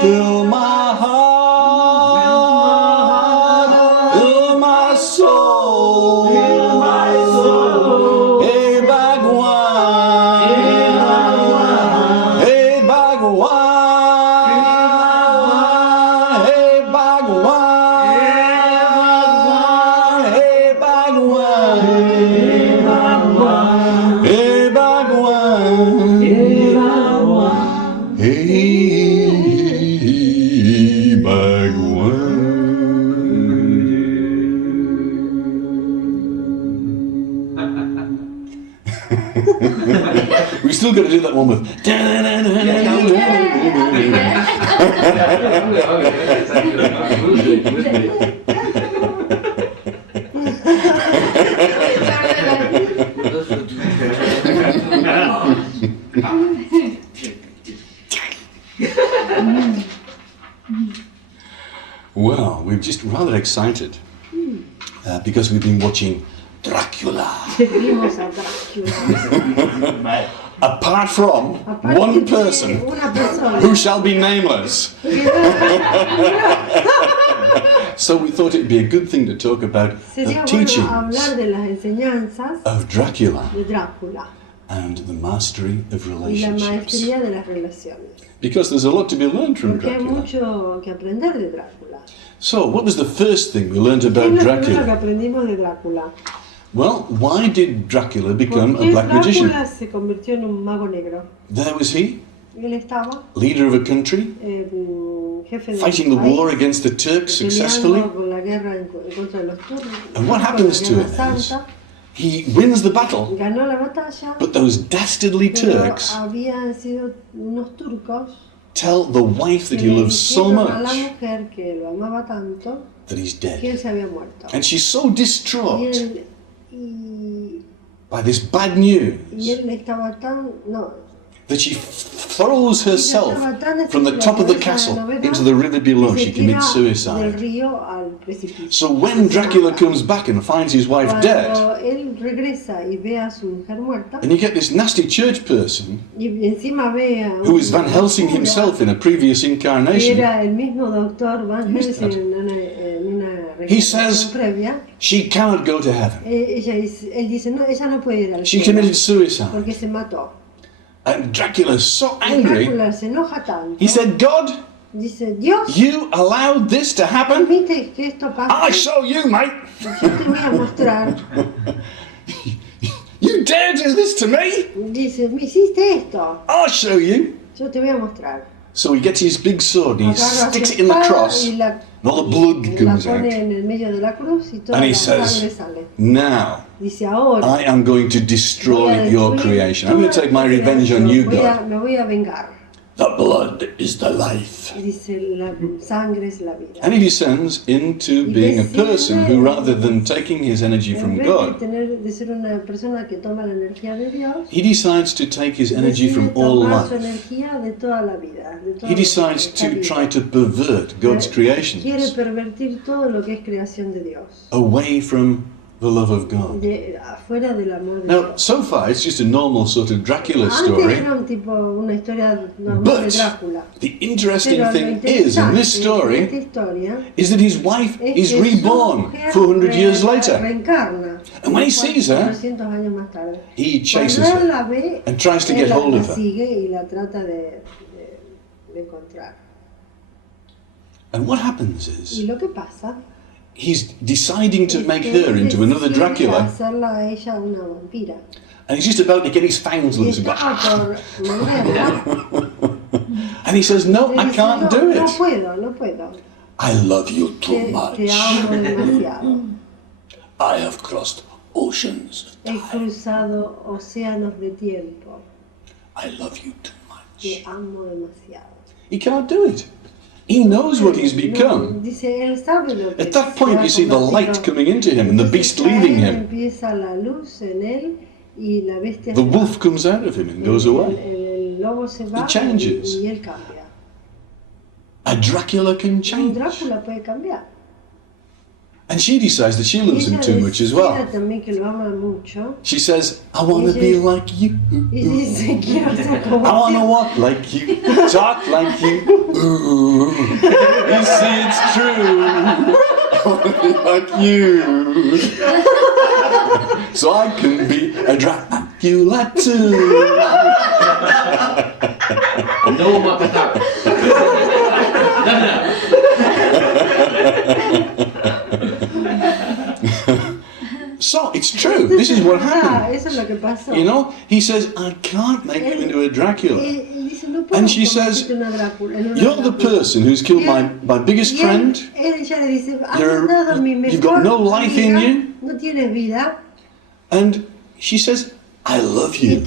Fill my heart, fill my soul. Hey Bhagwan, hey Bhagwan, hey Bhagwan, hey Bhagwan, hey Bhagwan, hey Bhagwan. We still got to do that one with. Well, we're just rather excited because we've been watching Dracula. Vimos a Dracula. Apart from one person Una persona. who shall be nameless. So we thought it'd be a good thing to talk about the Sería bueno teachings hablar de las enseñanzas of Dracula de Drácula and the mastery of y la relationships. maestría de las relaciones. Because there's a lot to be learned from Porque hay Dracula. mucho que aprender de Drácula. So, what was the first thing we learned ¿Qué about es lo primero que Dracula? aprendimos de Drácula? Well, why did Dracula ¿Por become a qué black magician? Drácula se convirtió en un mago negro? There was he, Él estaba leader of a country, jefe de fighting the un país, war against the Turks successfully. peleando con la guerra contra los turcos. And what happens to la him guerra is, santa, he wins the battle, ganó la batalla, but those dastardly pero Turks habían sido unos turcos tell the wife that que he le loves so dijeron a la much mujer que lo amaba tanto that he's que dead. él se había muerto. And she's so Y distraught él, by this bad y news él estaba tan... No, that she throws herself from the top of the castle into the river below. se She tira commits del suicide. río al precipicio. So when Dracula comes back and finds his wife dead, Cuando él regresa y ve a su mujer muerta, and you get this nasty church person y encima ve a who is un Van Helsing cura himself in a previous que incarnation, era el mismo doctor Van Helsing en una He says previa, she cannot go to heaven. él dice, no, ella no puede ir al She cielo committed suicide. porque se mató. And Dracula's so Y angry, Drácula se enoja tanto, he said, God, dice, Dios, you allowed this to happen? permite que esto pase, I show you, mate. yo te voy a mostrar. You dare do this to me? Dice, me hiciste esto, I'll show you. yo te voy a mostrar. So he gets his big sword and he Agarra sticks su it in the espada cross, y la, and all the blood la comes pone out. en el medio de la cruz y toda And he la sangre says, sale. now Dice, ahora I am going to voy a destroy your destruir creation. I'm going to toda take my tu revenge on creación. you, God. Me voy a vengar. The blood is the life. Y dice, la sangre es la vida. And he descends into being a person who, rather than taking his energy En from vez God, de ser una persona que toma la energía de Dios, he decides to take his energy from decide all tomar su life. energía de toda la vida. De toda He decides esta to vida. try to pervert God's Quiere creations pervertir todo lo que es creación de Dios. away from the love of God. Afuera del amor de Now, Dios. so far, it's just a normal sort of Dracula Antes story. era un tipo, una historia normal de But Drácula. the interesting Pero lo thing is, in this interesante de esta story, historia is that his wife es is que su reborn mujer 400 years later. reencarna. And when he sees her, 400 años más tarde. He chases Cuando él her la ve, and tries to él get la hold of her. sigue y la trata de encontrar. And what happens Y is, lo que pasa he's deciding to es make que her él into another decide Dracula, hacerla a ella una vampira. and he's just about to get his fangs Y loose. estaba por morderla. And he says, no, Le I dice, can't no, do no it. puedo, no puedo. I love you too Te much. amo demasiado. I have crossed oceans of He time. cruzado océanos de tiempo. I love you too Te much. amo demasiado. He can't do it. He knows what he's become. No, dice, él sabe lo que At that se point, ha you see the light convertido. coming into him and the beast Entonces, leaving a él him. empieza la luz en él y la bestia The se va. wolf comes out of him and goes away. El lobo se va changes. y él cambia. A Dracula can Un change. Drácula puede cambiar. And she decides that she loves him too much as well. También que lo ama mucho. She says, I want to be like you. Y dice, quiero ser como I want to tú. walk like you, talk like you. Ooh, you see, it's true. I want to be like you. So I can be a Dracula too. No matata. So it's true. This is what happened. Eso es lo que pasó. You know, he says, I can't make you into a Dracula. Él dice, no puedo And she says, convertirte en una en una you're the Drácula. person who's killed my biggest Y friend. ella le dice, has You're- matado a mi you've mejor got no life in amiga, you. no tienes vida, And she says, I love y you.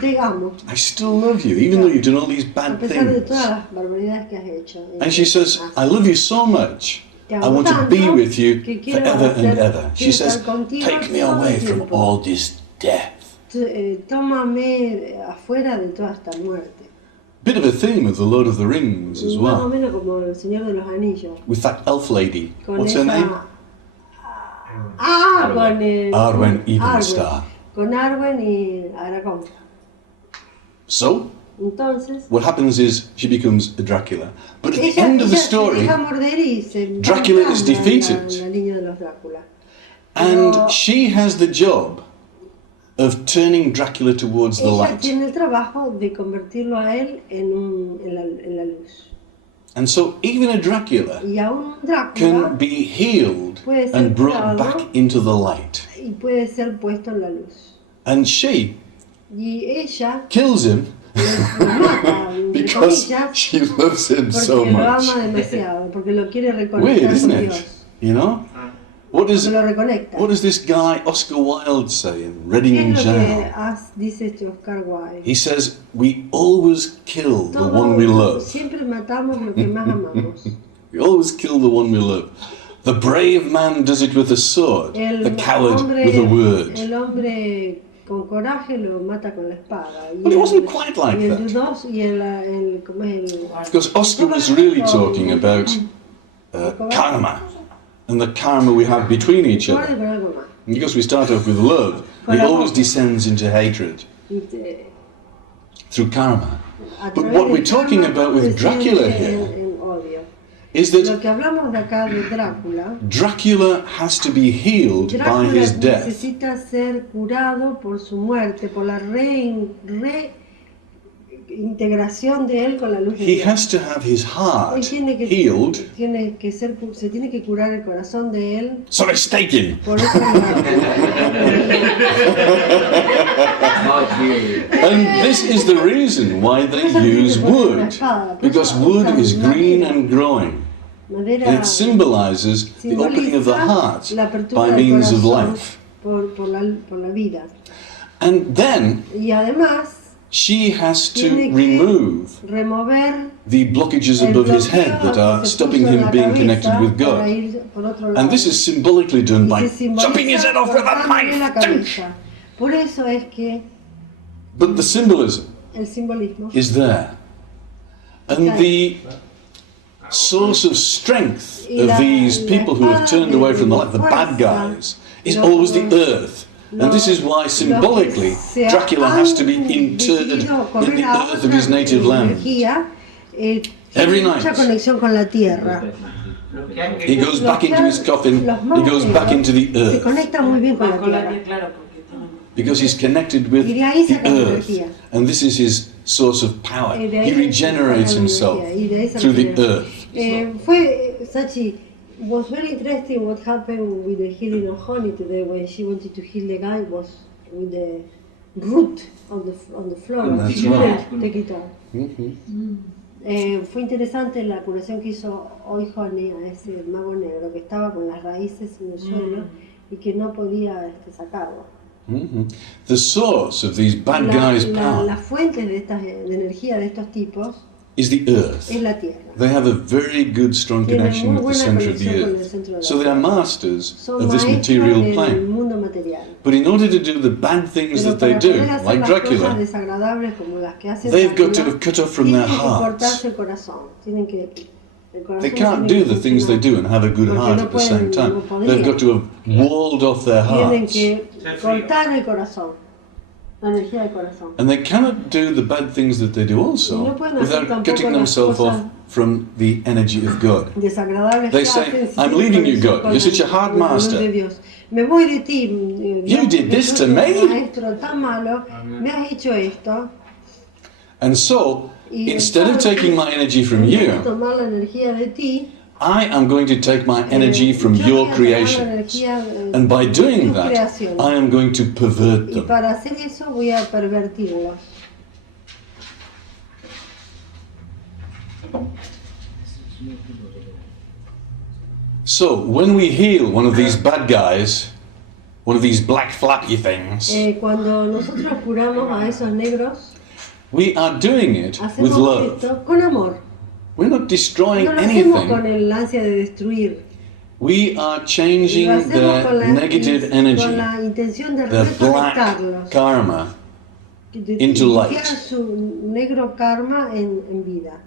te amo, I still love you, even though you've done all these a bad pesar de things. todas las barbaridades que has hecho. And she says, I love you so much. Te I amo want to tanto be with you que quiero forever and hacer- ever. She quiero says, estar contigo take me todo el away from tiempo. all this death. Tómame afuera de toda esta muerte. Bit of a theme of the Lord of the Rings as Más o well. menos como el Señor de los Anillos. With that elf lady. Con What's her esa- name? Con el... Arwen Evenstar. Con Arwen y Aragorn. So, Entonces, what happens is she becomes a Dracula. But at the ella, end of the ella se story, deja morder y se Dracula is encanta defeated. La línea de los Drácula. and Pero she has the job of turning Dracula towards the ella light. tiene el trabajo de convertirlo a él en la luz. And so even a Dracula Y aún un Drácula can be healed puede ser and brought curado back into the light. y puede ser puesto en la luz. And she Y ella kills him lo mata, entre because comillas, she loves him porque so lo much. ama demasiado, porque lo quiere Weird, reconectar isn't con it? Dios. You know? What Porque does lo reconecta. what does this guy Oscar Wilde say in ¿Qué Reading es and lo que Jail? dice este Oscar Wilde? He says we always kill the Todos one we love. siempre matamos lo que más amamos. We always kill the one we love. The brave man does it with a sword, the coward with a word. El hombre con coraje lo mata con la espada. Y But it wasn't quite like y el that. dudoso y ¿cómo es el? Because Oscar was really talking about karma and the karma we have between each Guarde other. con algo más. And because we start off with love, it always descends into hatred Y te- through karma. a But través what del we're talking karma about with desciende Dracula here en odio. is Lo that que hablamos de acá de Drácula, Dracula has to be healed by Drácula his death. necesita ser curado por su muerte, por la reintegración de él con la luz de He Dios. has to have his Él heart tiene que, healed, se tiene que curar el corazón de él. so they stake him. Por eso And this is the reason why they use wood, because wood is green and growing. madera And it symbolizes the opening of the heart simboliza la apertura by del means of corazón life. por la vida. And then Y además she has to tiene que remove remover the blockages el above his bloqueo head that que are se stopping puso en him la being cabeza connected with para God. ir por otro lado. And this is symbolically done by Y se simboliza chopping his head off with a cortándole la knife. cabeza. Por eso es que But the symbolism el simbolismo is there. And the source of strength of these people who have turned away from the light, the bad guys, is always the earth. And this is why symbolically Dracula has to be interred in the earth of his native land. Every night. Mucha conexión con la tierra. He goes back into his coffin, he goes back into the Se earth, conecta muy bien con la tierra. because he's connected with Y de ahí the saca la earth. energía. And this is his source of power. Y de He ahí regenerates saca la himself energía, y de ahí saca through la the energía. earth. Sachi, was very interesting what happened with the healing of Honey today when she wanted to heal the guy was with the root on the floor. That's She right. couldn't take it off. Fue interesante la curación que hizo hoy Honey a ese mago negro que estaba con las raíces en el suelo y que no podía sacarlo. The source of these bad guys' power La fuente de energía de estos tipos is the earth. es la tierra. They have a very good, strong Tienen connection muy with the buena center of the conexión con el earth. centro de la So they are masters Son of this maestros material del plane. mundo material. But in order to do the bad things Pero that they para do, poder hacer like las cosas Dracula, desagradables como las que hace they've got to Drácula, have cut off from their tienen que hearts cortarse el corazón, tienen que El corazón They can't tiene do que the things they funcionar, do and have a good porque heart no at the same pueden, time. no podrían. They've got to have walled off their Tienen hearts. que cortar el corazón, la energía del corazón. And they cannot do the bad things that they do Y also no pueden hacer without tampoco cutting las themselves cosas off from the energy of God. desagradables They que say, hacen, si "I'm tienen leaving you, conexión God. con You're such a la- hard con la luz master. de Dios. Me voy de ti, Dios, You did porque this sos to un me." maestro tan malo, me has hecho esto. And so, Y instead of entonces, taking my energy from en vez de you, tomar la energía de ti, I am going to take my energy from yo your voy a tomar la creations. energía de And by doing tus that, creaciones. I am going to pervert Y them. para hacer eso voy a pervertirlos. So, when we heal one of these bad guys, one of these black flappy things, Cuando nosotros curamos a esos negros, we are doing it with hacemos love. esto con amor. We're not destroying No lo hacemos con anything. el ansia de destruir. We are Lo changing hacemos con their la, negative con energy, la intención de their black reconectarlos, karma, de into light. limpiar su negro karma en vida,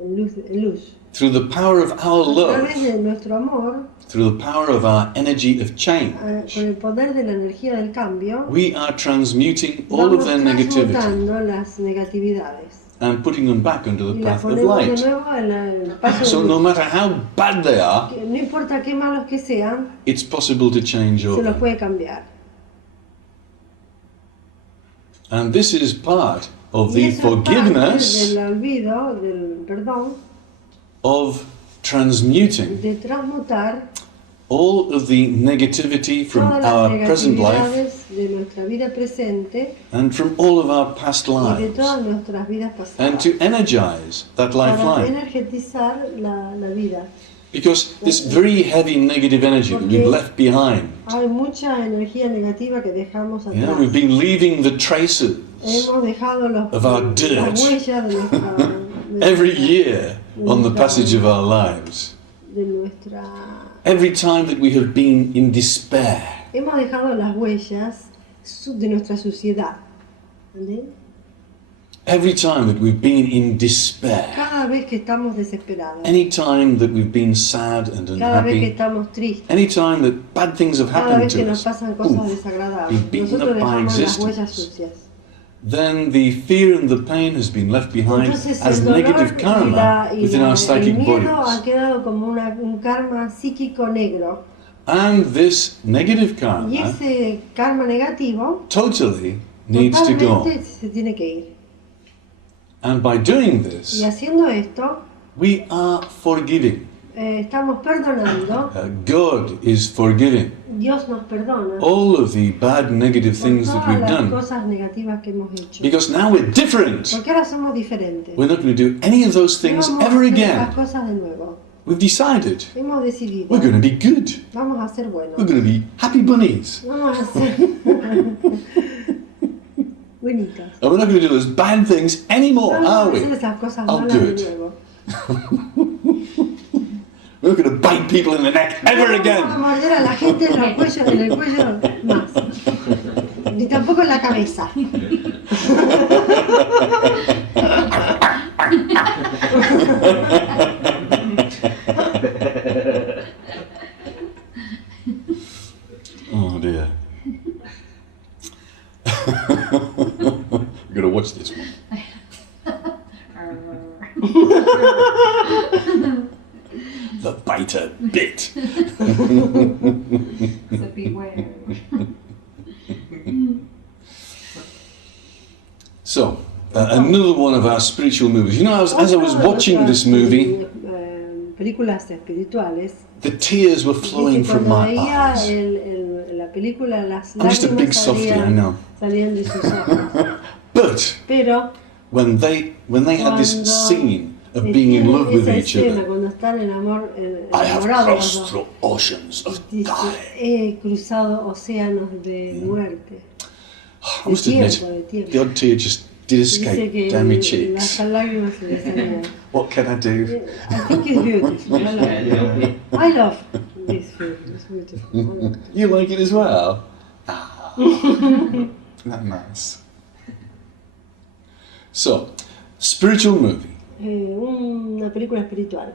en luz. En luz. through the power of our A love, través de nuestro amor, through the power of our energy of change, con el poder de la energía del cambio, we are transmuting all of vamos their negativity transmutando las negatividades and putting them back under y the las path of ponemos de light. nuevo en el paso So de no luz. matter how bad they are, Que no importa qué malos que sean, it's possible to change se los over. puede cambiar. And this is part of Y the eso es parte forgiveness del olvido, del perdón, of transmuting de transmutar all of the negativity from todas las our present life negatividades de nuestra vida presente and from all of our past y de lives, todas nuestras vidas and pasadas to energize that para lifeline. energetizar la vida. Because this very heavy negative energy that we've left behind, Hay mucha energía negativa que dejamos you know, we've atrás. been leaving the traces Hemos dejado of our las dirt huellas de nuestra, every year on the passage of our lives. de nuestra... Every time that we have been in despair, Hemos dejado las huellas de nuestra suciedad. ¿Entendés? every time that we've been in despair, Cada vez que estamos desesperados, any time that we've been sad and cada vez que unhappy, estamos tristes, any time that bad things have cada happened vez que to nos us, pasan cosas boom, desagradables, we've beaten nosotros up by dejamos las existence. huellas sucias. then the fear and the pain has been left behind Entonces as el dolor negative karma within our el psychic miedo ha bodies. quedado como un karma psíquico negro. And this negative Y karma ese karma negativo totally needs to go. totalmente se tiene que ir. And by doing Y this, haciendo esto, we are forgiving. estamos perdonando, God is forgiving Dios nos perdona all of the bad negative por things that todas we've las done. cosas negativas que hemos hecho. Because now we're different. Porque ahora somos diferentes. We're not going to do any of those No things vamos a ever hacer again. las cosas de nuevo. We've decided Hemos decidido, we're going to be good. vamos a ser buenos. We're going to be happy bunnies. Vamos a ser buenitas. And we're not going to do those bad things anymore, No are vamos a hacer we? esas cosas Oh, malas de good. nuevo. We're not going to bite people in the neck ever No vamos a again. morder a la gente en el cuello más. Ni tampoco en la cabeza. Oh dear. You've got to watch this one. The biter bit. So beware. So, another one of our spiritual movies. You know, as I was watching this movie, Películas espirituales. the tears were flowing Dice, from cuando my veía eyes. la película, las I'm just a big lágrimas softie, I know. salían de sus ojos. But Pero when they had this Cuando scene of being in love with esa each escena, other, cuando están I have enamorados, crossed los dos, through oceans of dice, time. he cruzado océanos de muerte. I must admit, de tiempo. the odd tear just did Dice escape que down my las cheeks. lágrimas se le salían. What can I do? I think it's beautiful. I love this film. It's beautiful. You like it as well? Ah, isn't that nice? So, spiritual movie. Una una película espiritual.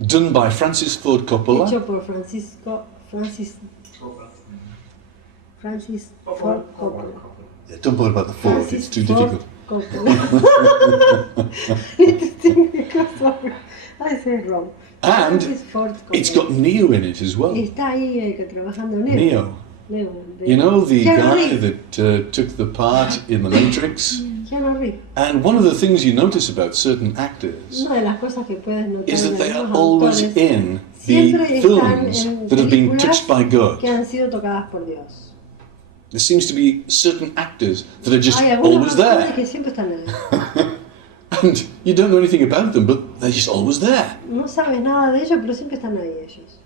Done by Francis Ford Coppola. Hecho por Francis Ford Coppola. Yeah, don't bother about the Ford, it's too difficult. I said wrong. And Francis Ford Coppola. it's got Neo in it as well. Y está ahí trabajando Neo. Neo. You know, the Keanu guy Reeves. that took the part in The Matrix? Keanu Reeves. And one of the things you notice about certain actors Una de las cosas que puedes notar is that en they are algunos always autores in the siempre están films en that have been películas touched by God. que han sido tocadas por Dios. There seems to be certain actors that are just Hay algunos always actores there. que siempre están ahí. And you don't know anything about them, but they're just always there. No sabes nada de ellos, pero siempre están ahí ellos.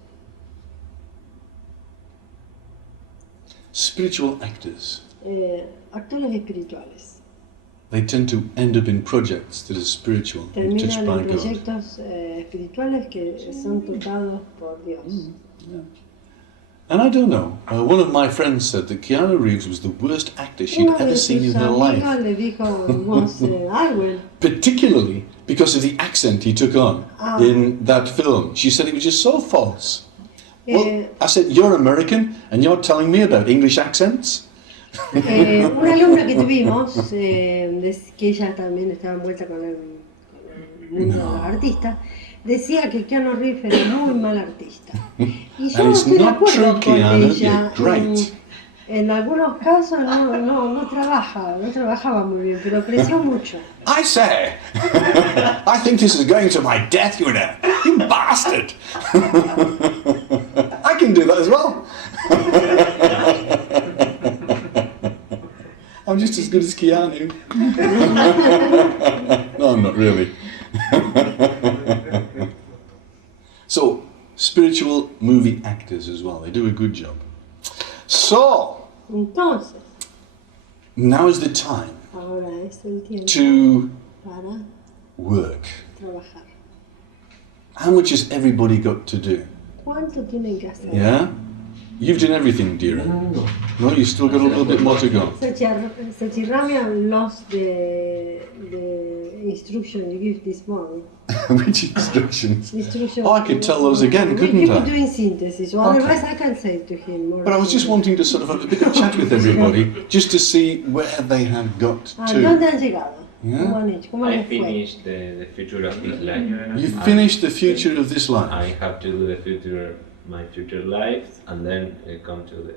Spiritual actors, Actores espirituales. they tend to end up in projects that are spiritual and touched Terminan by en God. proyectos espirituales que son tocados por Dios. And I don't know, one of my friends said that Keanu Reeves was the worst actor she'd Uno de ever seen in sus her amigos life, le dijo vos, Arwen. particularly because of the accent he took on Ah. in that film. She said it was just so false. Well, Eh, I said, you're American and you're telling me about English accents? Una alumna que tuvimos, que ella también estaba envuelta con el mundo de los artistas, decía que Keanu Reeves era muy mal artista. Y yo And no it's estoy de not acuerdo true, con Keanu, ella. you're great. En algunos casos no trabajaba muy bien, pero creció mucho. I say, I think this is going to my death, you bastard. I can do that as well. I'm just as good as Keanu. No, I'm not really. So, spiritual movie actors as well, they do a good job. So, Entonces, now is the time ahora es el tiempo to para work. trabajar. How much has everybody got to do? ¿Cuánto tienen que hacer? Yeah? You've done everything, dear. No, you still got a little bit more to go. Se chirramian los de instruction you give this morning. Which instructions? Instruction. Oh, I could tell those again, You couldn't keep I? doing synthesis, or Okay. otherwise I can say to him. Or But I was just wanting to sort of have a bit of chat with everybody, just to see where they had got ¿Dónde to. han llegado? Yeah. ¿Cómo han hecho? ¿Cómo I les fue? finished the future of this life. You finished the future of this life. I have to do the future, my future life, and then come to the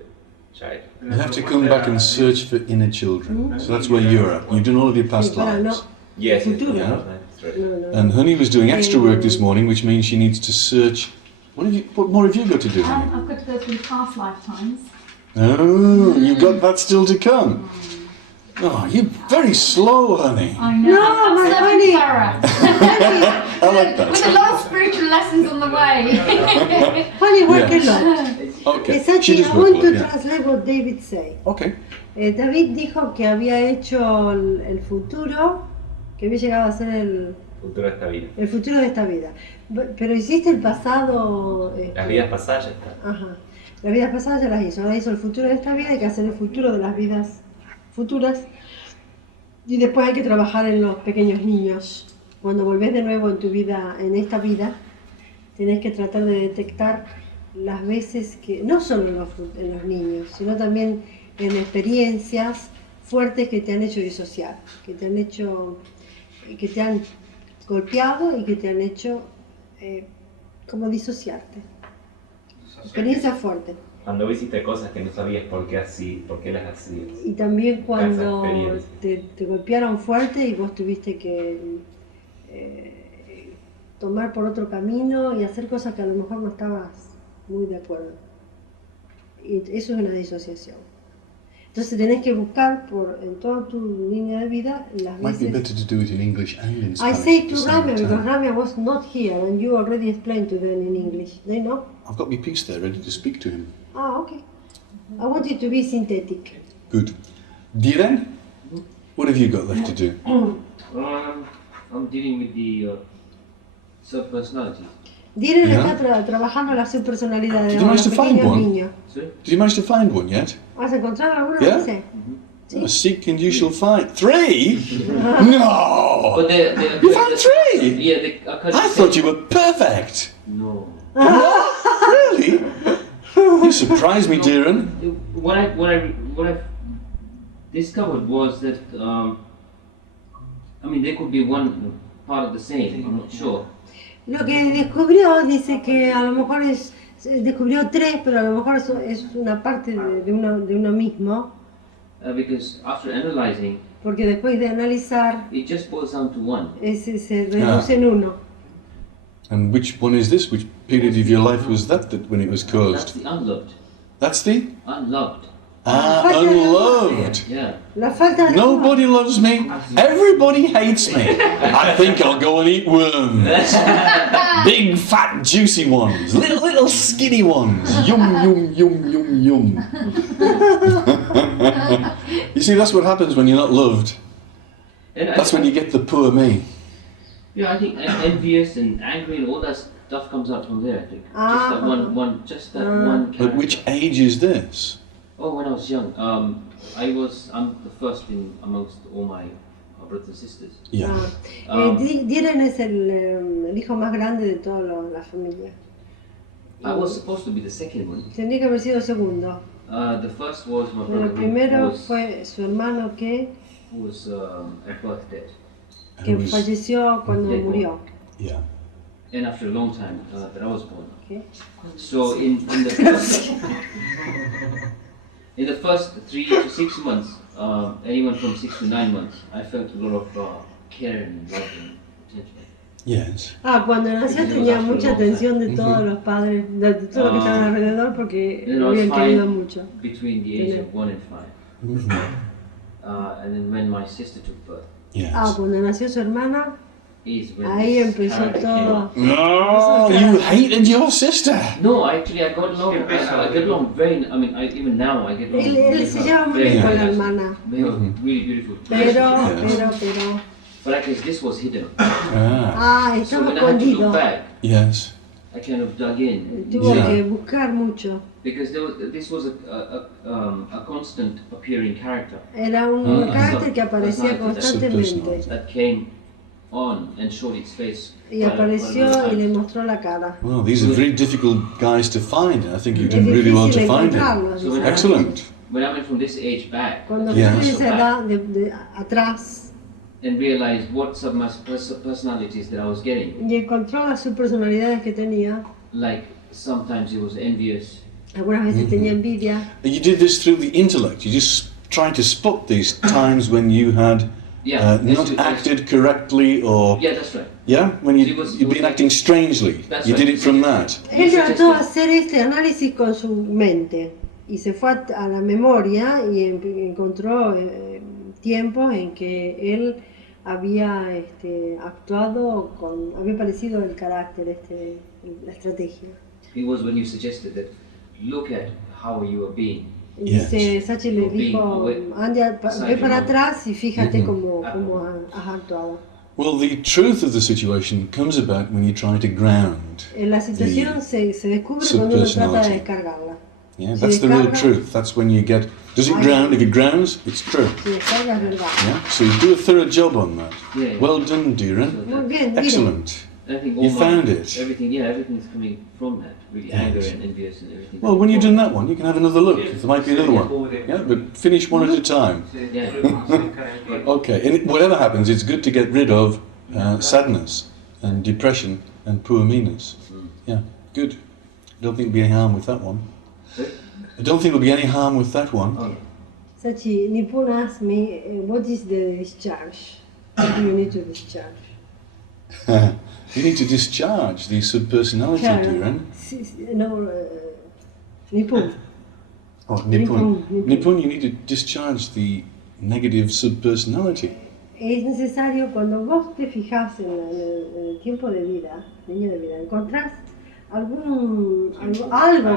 child. You have to come back and search for inner children. So that's where you're at. You've done all of your past Sí, para no, lives. Yes, Futuro. yes, Yeah. that's right. no. And Honey was doing extra work this morning, which means she needs to search. What more have you got to do, Honey? I've got to go through past lifetimes. Oh, you've got that still to come. Oh, you're very slow, honey. I know. No, my so honey. thorough. I like With a that. lot of spiritual lessons on the way. Honey, work Yes. a lot. Okay, she Exactly, does I work want a to lot, yeah. translate what David said. Okay. David dijo que había hecho el futuro, que había llegado a ser Futuro de esta vida. el futuro de esta vida. Pero hiciste el pasado. Las vidas pasadas ya están. Ajá. Las vidas pasadas ya las hizo. Ahora hizo el futuro de esta vida, hay que hacer el futuro de las vidas futuras. Y después hay que trabajar en los pequeños niños. Cuando volvés de nuevo en tu vida, en esta vida, tenés que tratar de detectar las veces que, no solo en los niños, sino también en experiencias fuertes que te han hecho disociar, que te han golpeado y que te han hecho como disociarte. Experiencias fuertes. Cuando hiciste cosas que no sabías por qué las hacías. Y también cuando Esa te golpearon fuerte y vos tuviste que tomar por otro camino y hacer cosas que a lo mejor no estabas muy de acuerdo. Y eso es una disociación. Entonces tenés que buscar en toda tu línea de vida las Might be veces. better to do it in English and in I Spanish say at to the Ramya, same because time. Ramya was not here and you already explained to them in English. They know? I've got my piece there ready to speak to him. Ah, okay. I want you to be synthetic. Good. Diren, what have you got left to do? I'm dealing with the sub-personalities. Diren Yeah. está trabajando las subpersonalidades Did de you manage los to find pequeños one? niños. Sorry? Did you manage to find one yet? ¿Has encontrado alguna? Yeah. Dice. Oh, seek and you shall find. 3? No! But You found 3? Really? Yeah, I thought you were perfect. No. Really? You surprised me, Diran. What I discovered was that I mean, they could be one part of the same. I'm not sure. Lo que descubrió, dice que a lo mejor descubrió tres, pero a lo mejor es una parte de uno mismo, Because after analyzing, porque después de analizar, it just boils down to one. se reduce en uno. And which one is this? Which period of your life was that when it was That's caused? the unloved. That's the Unloved. unloved. Yeah. La falta de amor. Nobody loves me. Everybody hates me. I think I'll go and eat worms. Big, fat, juicy ones. Little skinny ones. Yum, yum, yum, yum, yum. You see, that's what happens when you're not loved. And That's when you get the poor me. Yeah, I think envious and angry and all that stuff comes out from there. I think just that one character. But which age is this? Oh, when I was young, I'm the first amongst all my brothers and sisters. Yeah. Diren es el hijo más grande de toda la familia. I was supposed to be the second one. Tendría que haber sido el segundo. The first was my Pero brother el primero who fue su hermano que was at birth dead. Who was- falleció cuando Yeah. murió. yeah. And after a long time that I was born. Okay. So in the first in the first 3 to 6 months, anyone from 6 to 9 months, I felt a lot of care and love and attention. Yes. Cuando nació tenía mucha atención de todos los padres, de todos los que estaban alrededor, porque And I lo was habían querido fine mucho. between the age of 1 and 5. And then when my sister took birth, Yes. Cuando nació su hermana, is when ahí this empezó character came todo. up. No, you hated your sister. No, actually, I got along. I get along very. I mean, even now I get along. Él se lleva muy very bien con la nice. hermana, We have a really beautiful. pero, relationship. But I guess this was hidden. Ah, So estaba when I had to escondido. look back, yes. I kind of dug in Tuvo Yeah. que buscar mucho. because this was a constant appearing character Era un carácter que aparecía constantemente. that came on and showed its face. Y apareció y le mostró la cara. Well, these are very difficult guys to find. I think you Es did really well to difícil find him. encontrarlos. So dice. Excellent. When I went from this age back Cuando Yeah. fui de esa edad de atrás and realized what some of my personalities that I was getting, y encontró las subpersonalidades que tenía, like sometimes it was envious. algunas veces tenía envidia. You did this through the intellect. You just tried to spot these times when you had not acted correctly, or Yeah, that's right. when you'd been acting strangely. That's You right. did it from that. Él trató de hacer este análisis con su mente y se fue a la memoria y encontró tiempos en que él había actuado había parecido el carácter, la estrategia. It was when you suggested that look at how you are being. Y Yes. dice, Sachi le dijo, anda, ve para atrás y fíjate cómo has actuado. Well, the truth of the situation comes about when you try to ground. La situación se descubre cuando uno trata de subpersonality. descargarla. Yeah, Si that's the real descarga- truth. That's when you get. Does it ground? If it grounds, it's true. Si descarga es verdad. Yeah. So you do a thorough job on that. Yeah. Well done, Diran. Muy bien, mire. Excellent. I think You all found it. everything's coming from that, really anger Yes. and envious and everything. Well, when you've done that one, you can have another look. There might be another one. Yeah, but finish one at a time. Yeah. Okay. And whatever happens, it's good to get rid of sadness and depression and poor meanness. Yeah, good. I don't think there'll be any harm with that one. I don't think there'll be any harm with that one. Oh, Sachi, Nipun asked me, what is the discharge? What do you need to discharge? You need to discharge the subpersonality, Diran. No, Nipun. Oh, Nipun. Nipun. Nipun, you need to discharge the negative subpersonality. Es necesario cuando vos te fijas en el tiempo de vida, línea de vida, encontrás algo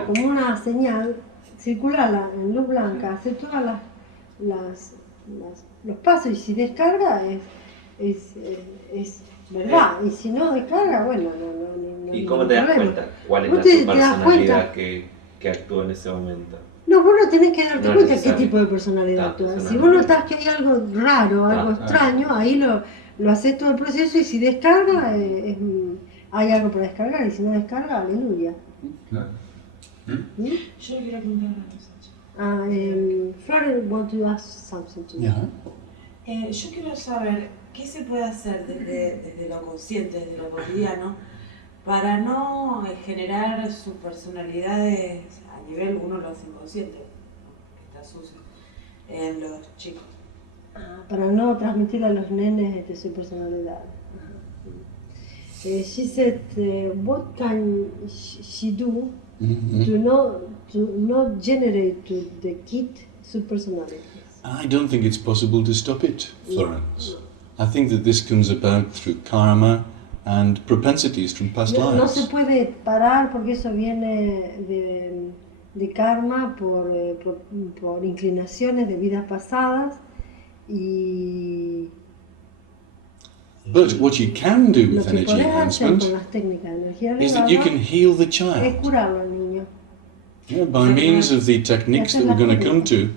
como una señal, circularla en luz blanca, hacer todas los pasos y si descarga es verdad y si no descarga, bueno, no. ¿Y cómo te das problema. cuenta cuál es Vos la te das personalidad cuenta. que actúa en ese momento? No, vos no tenés que darte No es cuenta qué necesario. tipo de personalidad actúa. Si personalidad. vos notás que hay algo raro, algo extraño, ahí lo haces todo el proceso y si descarga, hay algo para descargar y si no descarga, aleluya. Claro. ¿Mm? Yo le quiero preguntar una cosa. Florence want to ask something to me. Yeah. Yo quiero saber qué se puede hacer desde lo consciente, desde lo cotidiano, para no generar sus personalidades a nivel, uno lo hace inconsciente, que está sucio, en los chicos. Para no transmitir a los nenes su personalidad. She said, what can she do to not generate to the kid su personality? I don't think it's possible to stop it, Florence. I think that this comes about through karma and propensities from past No lives. se puede parar porque eso viene de karma por inclinaciones de vidas pasadas y But what you can do lo with que energy podés hacer enhancement con las técnicas de energía is that you can elevada heal the es child. curarlo al niño. By means of the techniques that we're going to come to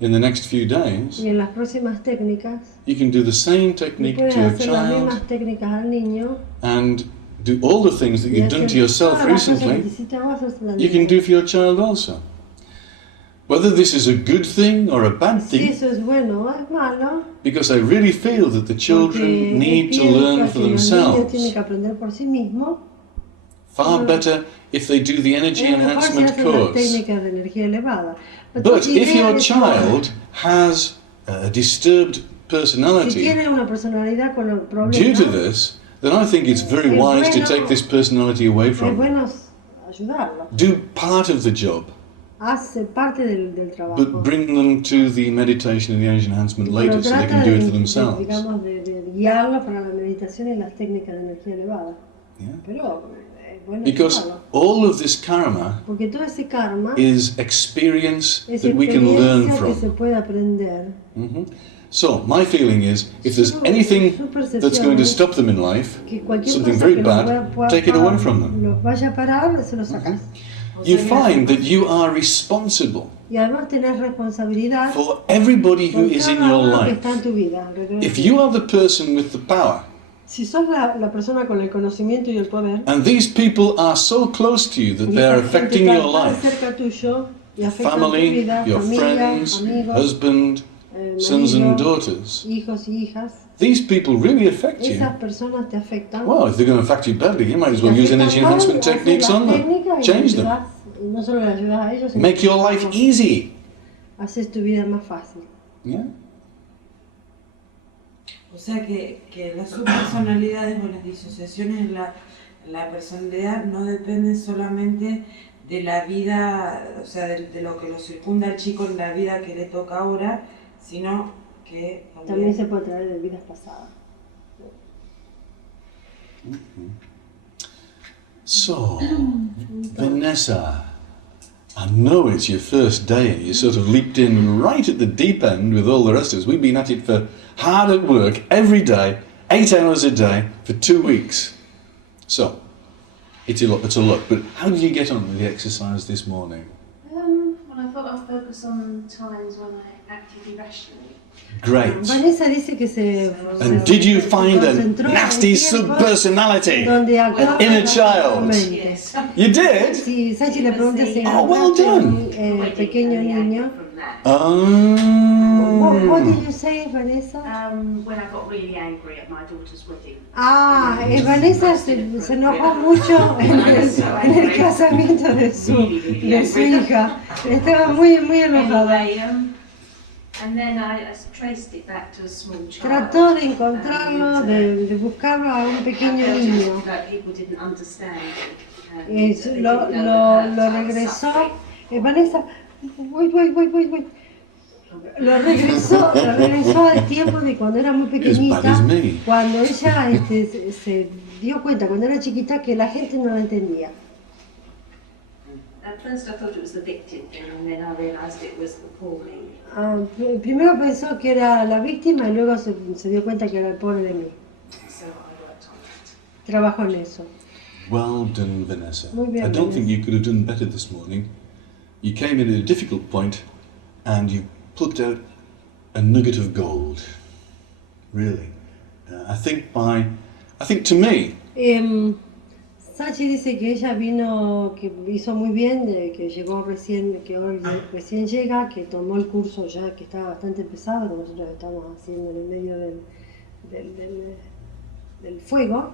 in the next few days, Y en las próximas técnicas you can do the same le technique puedes to a hacer las child mismas técnicas al niño and do all the things that y you've done hacer to yourself todas las cosas que recently, hiciste vos, hacerlas al you can niño. do for your child also. Whether this is a good thing or a bad Si thing, eso es bueno o es malo, because I really feel that the porque children need to pienso learn que for los niños themselves. tienen que aprender por sí mismos. Far better if they do the energy Es mejor si enhancement hacen las course. técnicas de energía elevada. But si if idea your es child has a disturbed si personality tiene una personalidad con due problemas, to this, then I think it's very Es wise to bueno- take this personality away es from them. bueno ayudarlo. Do part of the job, Hace parte del but trabajo. bring them to the meditation and the energy enhancement Pero later so they trata can do it for de, themselves. digamos, de guiarlo para la meditación y las técnicas de energía elevada. Yeah. Pero es bueno Because ayudarlo. all of this karma Porque todo ese karma is experience es that we can learn experiencia que se from. puede aprender. So, my feeling is, if there's anything that's going to stop them in life, Que cualquier something cosa very que bad, take it away from them. los vaya a parar, se los sacas. You find that you are responsible Y además tenés responsabilidad for everybody who con is in cada your uno que life. está en tu vida. If you are the person with the power, Si sos la persona con el conocimiento y el poder, and these people are so close to you that y they are esta gente affecting está your tan life, cerca tuyo y afectan tu family, vida, your familia, friends, amigos, husband, sons and marido, daughters, hijos y hijas, these people really affect you. esas personas te afectan. Well, if they're going to affect you badly, you might as well Te use afectan energy mal, enhancement haces techniques las on them. técnicas y Change le them. ayudas, y no solo le ayudas a ellos, sino Make que your life easy. haces tu vida más fácil. Yeah. O sea que las subpersonalidades o las disociaciones en la personalidad no dependen solamente de la vida, o sea, de lo que lo circunda al chico en la vida que le toca ahora, sino que También se puede traer de vidas pasadas. So, Vanessa, I know it's your first day and you sort of leaped in right at the deep end with all the rest of us. We've been at it for hard at work every day, 8 hours a day for 2 weeks. So, it's a lot, but how did you get on with the exercise this morning? Well, I thought I'd focus on times when I acted irrationally. Great. Vanessa dice que se And did you find a concentró en nasty tiempos subpersonality? donde actuaba inner child. irracionalmente. You did? Si Sachi le pregunta si Oh, well done. Pequeño niño. What did Oh. you say, Vanessa? When I got really angry at my daughter's wedding. Vanessa se enojó mucho en el casamiento de su hija. Estaba muy enojada. Anyway, and then I traced it back to a small child. Trató de encontrarlo, de buscarlo a un pequeño niño. Like people didn't understand it. Lo regresó. Vanessa, wait. Lo regresó al tiempo de cuando era muy pequeñita, As bad as me. cuando ella se dio cuenta, cuando era chiquita, que la gente no la entendía. At first I thought it was the victim thing, and then I realised it was the poor me. Primero pensó que era la víctima y luego se dio cuenta que era el pobre de mí. So I worked on that. Trabajó en eso. Well done, Vanessa. Muy bien, I don't think Vanessa. you could have done better this morning. You came in at a difficult point and you plucked out a nugget of gold. Really. I think to me, Sachi dice que ella vino, que hizo muy bien, que llegó recién, que hoy recién llega, que tomó el curso ya que estaba bastante pesado, que nosotros estamos haciendo en el medio del fuego,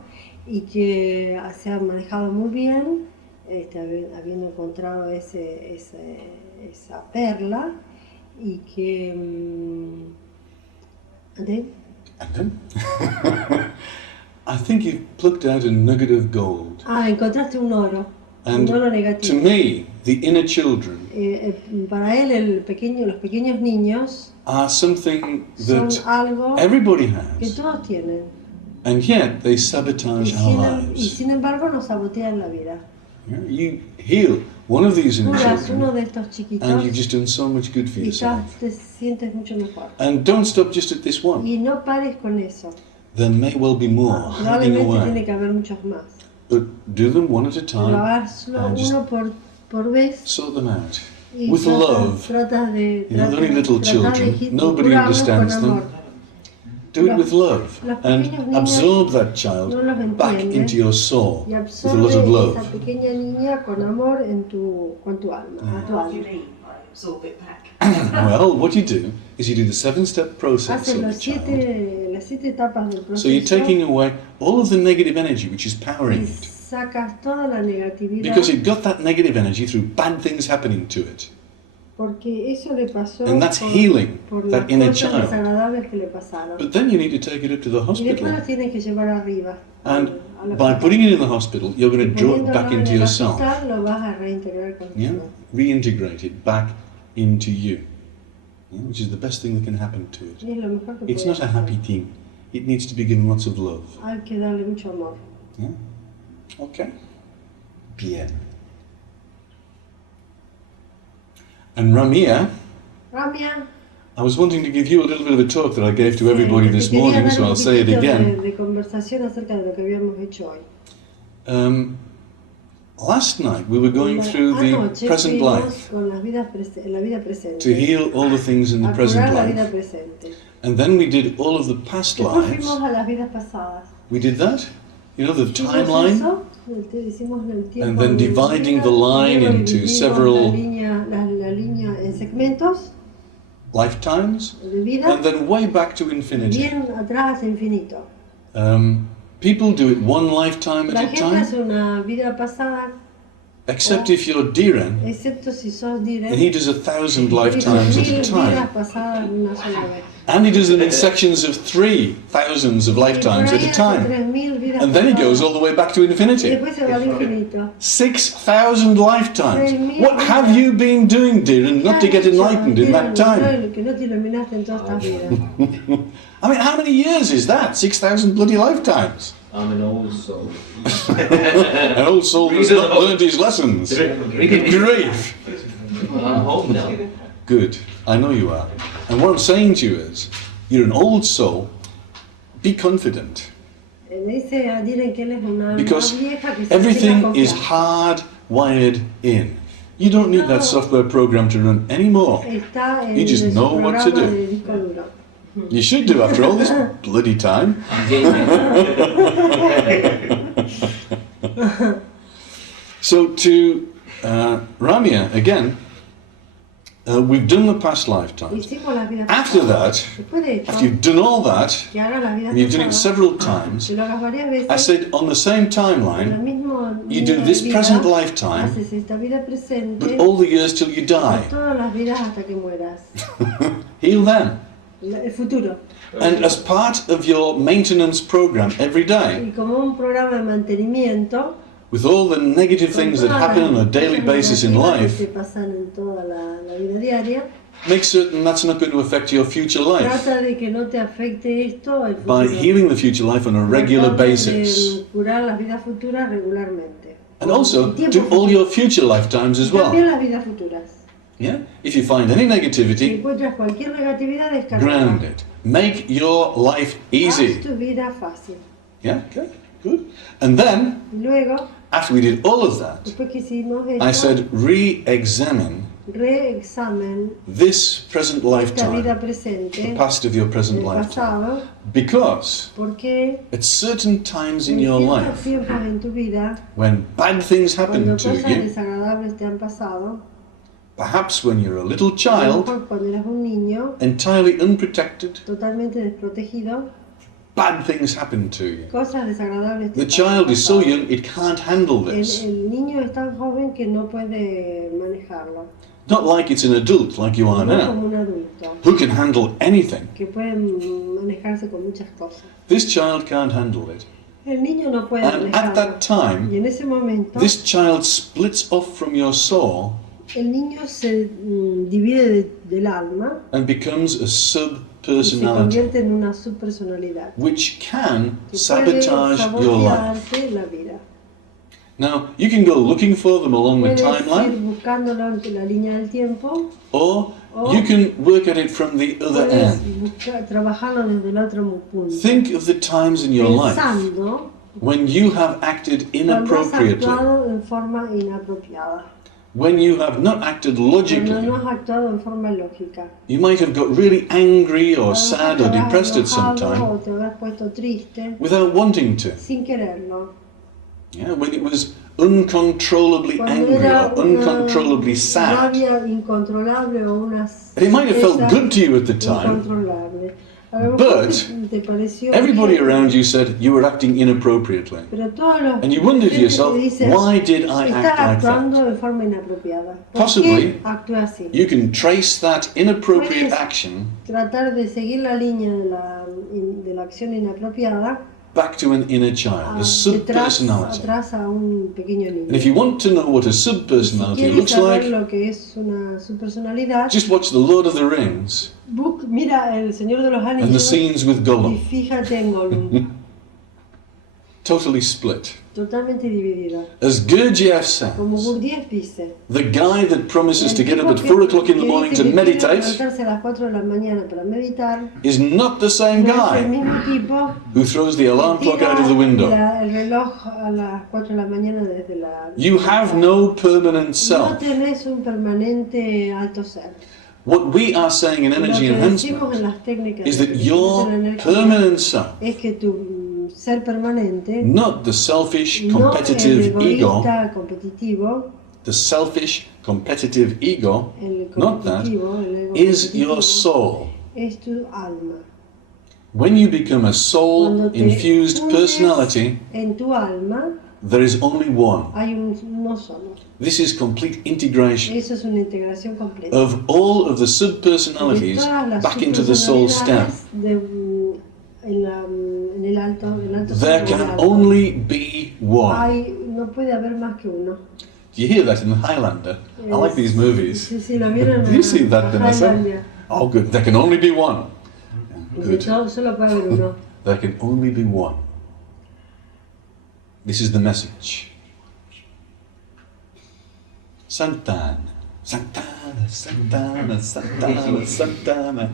y que se ha manejado muy bien, habiendo encontrado esa perla, y que... I think you've plucked out a nugget of gold. Encontraste un oro. And un oro to negativo. me, the inner children Para él, los pequeños niños are something son that algo everybody que has. todos tienen. And yet they Y sabotage our y lives. sin embargo nos sabotean la vida. You heal one of these inner Curas uno children de estos chiquitos and you've just done so much good for y ya yourself. te sientes mucho mejor. And don't stop just at this one. Y no pares con eso. There may well be more hiding Probablemente tiene away. que haber muchos más. But do them one at a Pero time hazlo and just uno por vez sort them out. y With love. tratas de You know, they're only little tratar de children. Nobody curarlos understands con them. amor. Do it with love Los pequeños and niños absorb that child no los back entienden into your soul y with a lot of absorbe love. esa pequeña niña con amor con tu alma, a tu alma. Absorb it back. Well, what you do is you do the 7-step process Hace of the child. las 7 etapas del proceso So you're taking away all of the negative energy which is y powering it. sacas toda la negatividad Because it got that negative energy through bad things happening to it. porque eso le pasó And that's healing por that las inner cosas child. desagradables que le pasaron. But then you need to take it up to the Y después hospital. lo tienes que llevar arriba. And al by hospital. putting it in the hospital, you're going to draw it Poniéndolo back en into el yourself. hospital, lo vas a reintegrar Yeah? contigo. Reintegrate it back into you. Yeah? Which is the best thing that can happen to it. Y es lo mejor que It's puedes not a hacer. happy thing. It needs to be given lots of love. Hay que darle mucho amor. Yeah? Okay. Bien. And Ramia, Ramia, I was wanting to give you a little bit of a talk that I gave to everybody te this quería morning, dar so un I'll say it poquito again. de conversación acerca de lo que habíamos hecho hoy. Last night we were going through the Anoche present fuimos life con la vida presente. to heal all the things in the A present curar la vida life. presente. And then we did all of the past Después lives. fuimos a las vidas pasadas. We did that? You know, the Hicimos timeline? eso, hicimos el tiempo And then en dividing vida, the line primero into dividimos several la línea en segmentos lifetimes, de vida, and then way back to infinity. bien atrás hasta infinito. People do it one lifetime La at a gente time, hace una vida pasada, except if you're Diren, excepto si sos Diren, and he does 1,000 y lifetimes at a 1000 time. vidas pasadas en una sola vez. And he does them in sections of 3,000 of lifetimes Y por at ahí a hace time. 3000 vidas And then he pasadas. goes all the way back to Y infinity. después se va al infinito. 6,000 lifetimes. 6,000 What have you been doing, Diren, not to get enlightened in that time? Que no te iluminaste en todas estas vidas. I mean, how many years is that? 6,000 bloody lifetimes. I'm an old soul. An old soul has not learned his lessons. Great. I'm home now. Good. I know you are. And what I'm saying to you is, you're an old soul. Be confident. Le dice a Diren que él es una Because vieja que se everything tenga is confianza. hardwired in. You don't need that software program to run anymore. Está en You just su know what to programa do. de disco duro. You should do after all this bloody time. So to Ramya again, we've done the past lifetimes. Hicimos las vidas After pasadas. that, Después de after esto, you've done all that, que hagas las vidas and you've done it pasadas, several times, que lo hagas varias veces, I said on the same en el timeline, mismo you do línea this de vida, present lifetime, haces esta vida presente, but all the years till you die. todas las vidas hasta que mueras. Heal them. El futuro. And as part of your maintenance program every day, Y como un programa de mantenimiento, with all the negative con things that todas happen on a las daily cosas basis in negativas life, que te pasan en toda la vida diaria, make certain that's not going to affect your future life trata de que no te afecte esto el by futuro. healing the future life on a regular Trata de basis. curar las vidas futuras regularmente. And also En tiempo do all futuro. your future lifetimes as Y también well. las vidas futuras. Yeah? If you find any Si negativity, encuentras cualquier negatividad, ground descarga. it. Make your life easy. Haz tu vida fácil. Yeah? Okay, good. And then, Y luego, after we did all of that, después que hicimos esto, I said, re-examine reexamen this present esta vida lifetime, the presente, past of your present el lifetime. pasado, Because porque at certain times in en your ciertos life, tiempos en tu vida, when bad things cuando happen to cosas you, desagradables te han pasado, perhaps when you're a little a lo child, mejor cuando eras un niño, entirely unprotected, totalmente desprotegido, bad things happen to you. cosas desagradables te The han child is so pasado. young it can't handle El this. niño es tan joven que no puede manejarlo, Not like it's an adult like you are no now, como un adulto, who can handle anything. que puede manejarse con muchas cosas. This child can't handle it. El niño no puede And at manejarlo. that time, Y en ese momento, this child splits off from your soul el niño se divide del alma and becomes a y se sub-personality, convierte en una subpersonalidad which can que puede sabotage your life. sabotearte la vida. Now, you can go looking for them along the Puedes ir timeline, buscándolo en la línea del tiempo, or o you can work at it from the other puedes end. trabajarlo desde el otro punto. Think of the times in your life Pensando when you have acted cuando has inappropriately, actuado en forma inapropiada, when you have not acted cuando logically. no has actuado en forma lógica. You might have got really angry or A lo sad mejor or te habrás depressed at some enojado time o te habrás puesto triste without wanting to. sin quererlo. Yeah, when it was uncontrollably Cuando angry era or una uncontrollably sad. rabia incontrolable o una And it might have felt tristeza good to you at the time, incontrolable. A lo mejor but te pareció everybody bien, around you said you were acting inappropriately. pero todos los And you wondered to gente yourself, te dice, why did I estás act like actuando that? de forma inapropiada. ¿Por Possibly, qué actué así? You can trace that inappropriate Puedes action tratar de seguir la línea de la acción inapropiada back to an inner child, a detrás, sub-personality. atrás a un pequeño niño. And if you want to know what a Si sub-personality quieres looks saber like, lo que es una subpersonalidad, just watch The Lord of the Rings mira El Señor de los and the Anillos scenes with y Gollum. fíjate en Gollum, Totally split. totalmente dividido. As Gurdjieff Como says, Gurdjieff dice, the guy that promises el to get up tipo at 4 o'clock in the que morning dice to que quiere meditate levantarse a las 4 de la mañana para meditar, is not the same no es el guy mismo tipo who throws the alarm que clock out of the window. el reloj a las 4 de la mañana desde la... You have no permanent No self. tenés un permanente alto ser. What we are saying in Lo energy que decimos enhancement en las técnicas is de that crecimiento your de la energía permanent self, es que tu ser permanente, not the selfish, no el competitive ego, egoísta competitivo, the selfish, competitive ego, el not that, competitivo, el ego is competitivo, your soul. es tu alma. When you become a Cuando soul-infused te personality, en tu alma there is only one. hay uno solo. This is complete integration Eso es una integración completa. of all of the De sub-personalities todas las back into the soul stem. subpersonalidades en el alto There ser can real. only be one. No puede haber más que uno. Do you hear that in Highlander? I like these movies. Sí, sí, lo vieron Did you see that, en Vanessa? Tailandia. Oh, good. There can only be one. Dice, Good. solo puede haber uno. There can only be one. This is the message. Santana, Santana, Santana, Santana, Santana.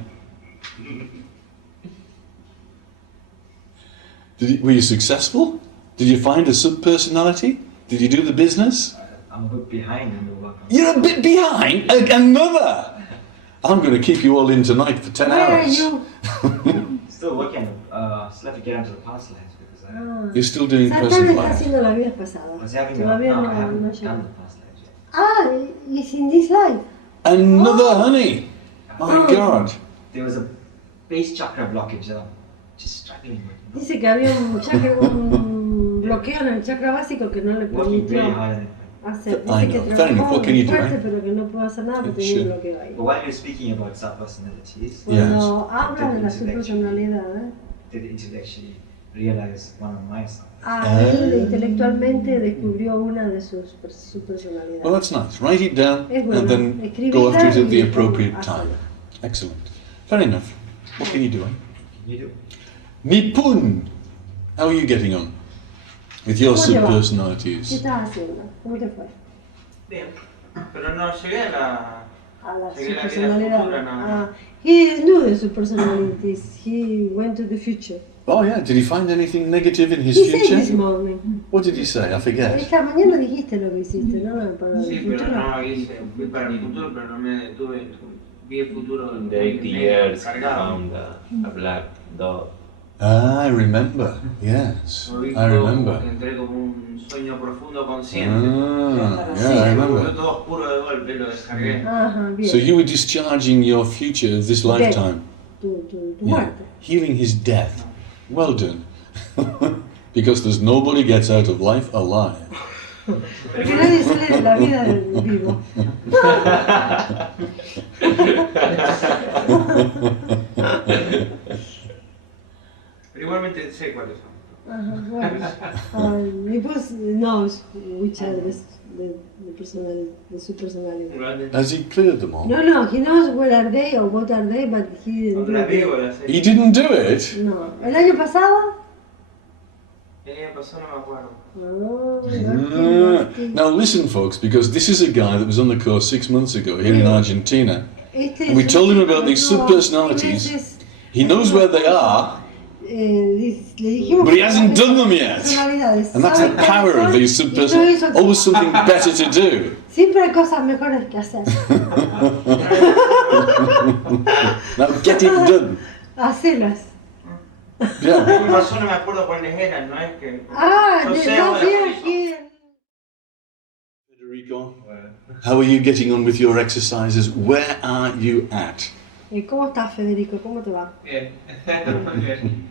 Were you successful? Did you find a sub-personality? Did you do the business? I'm a bit behind in the work. You're a bit behind. Another. I'm going to keep you all in tonight for 10 Where are hours. you? Still working, still have to get onto the past lives because I You're still doing Santana present está life. haciendo las vidas pasadas. was having Todavía no, no, I haven't no done llegó. the past lives yet. Ah, it's in this life. Another honey. My Oh. God. There was a base chakra blockage, just struggling with Dice que había un bloqueo en el chakra básico que no le working very permitió hard on it. hacer. I Dice que know. Fair enough. trabajó What can you do, fuerte, eh? pero que no pudo hacer nada porque Yeah, tenía un sure. bloqueo ahí. But while you're speaking about subpersonalities, Cuando hablas de la subpersonalidad, did intellectually realize one of my stuff. él intelectualmente descubrió una de sus subpersonalidades. Well, that's nice. Write it down Es bueno, and then escribirla go after it at y the después appropriate hacerlo. time. Excellent. Fair enough. What can you do? Eh? You do. Nipun. How are you getting on with your ¿Cómo te va? ¿Qué subpersonalities? estás haciendo? ¿Cómo te fue? Bien, pero no llegué a la... A la Seguí la vida subpersonalidad. futura, no. He knew the subpersonalities. He went to the future. Oh yeah, did he find anything negative in his He said this future? morning. What did he say? I forget. Esta mañana dijiste lo que hiciste, ¿no? Para Sí, el pero futuro. no hice. Fui para el futuro, pero no me detuve. Vi el futuro In the 80 years, he cargado. found a black dog. Ah, I remember. Yes, Lo vi I todo, remember. que entré como un sueño profundo consciente. Ah, yeah, I Se volvió remember. todo oscuro de golpe, lo descargué. Ajá, bien. So you were discharging your future of this lifetime, Tu yeah. muerte. Healing his death. Well done. Because there's nobody gets out of life alive. Porque nadie sale de la vida del vivo. Pero igualmente sé cuáles son. Ajá, bueno. Nipus knows which are the personal, the su personality. Has he cleared them all? No, he knows where are they or what are they, but he didn't do Las digo, it. las sé. He didn't do it? No. ¿El año pasado? El año pasado no me acuerdo. No, Now listen folks, because this is a guy that was on the course 6 months ago here in Argentina. And we told him about these subpersonalities. He knows where they are, but he hasn't done them yet. And that's the power of these subpersonalities. Always something better to do. Siempre hay cosas mejores que hacer. Now get it done. Hacelas. Yeah. El año pasado no me acuerdo cuáles eran, no es que... Yo sé no ahora fui cuáles son. aquí. Federico, how are you getting on with your exercises? Where are you at? ¿Cómo estás, Federico? ¿Cómo te va? Bien, muy bien.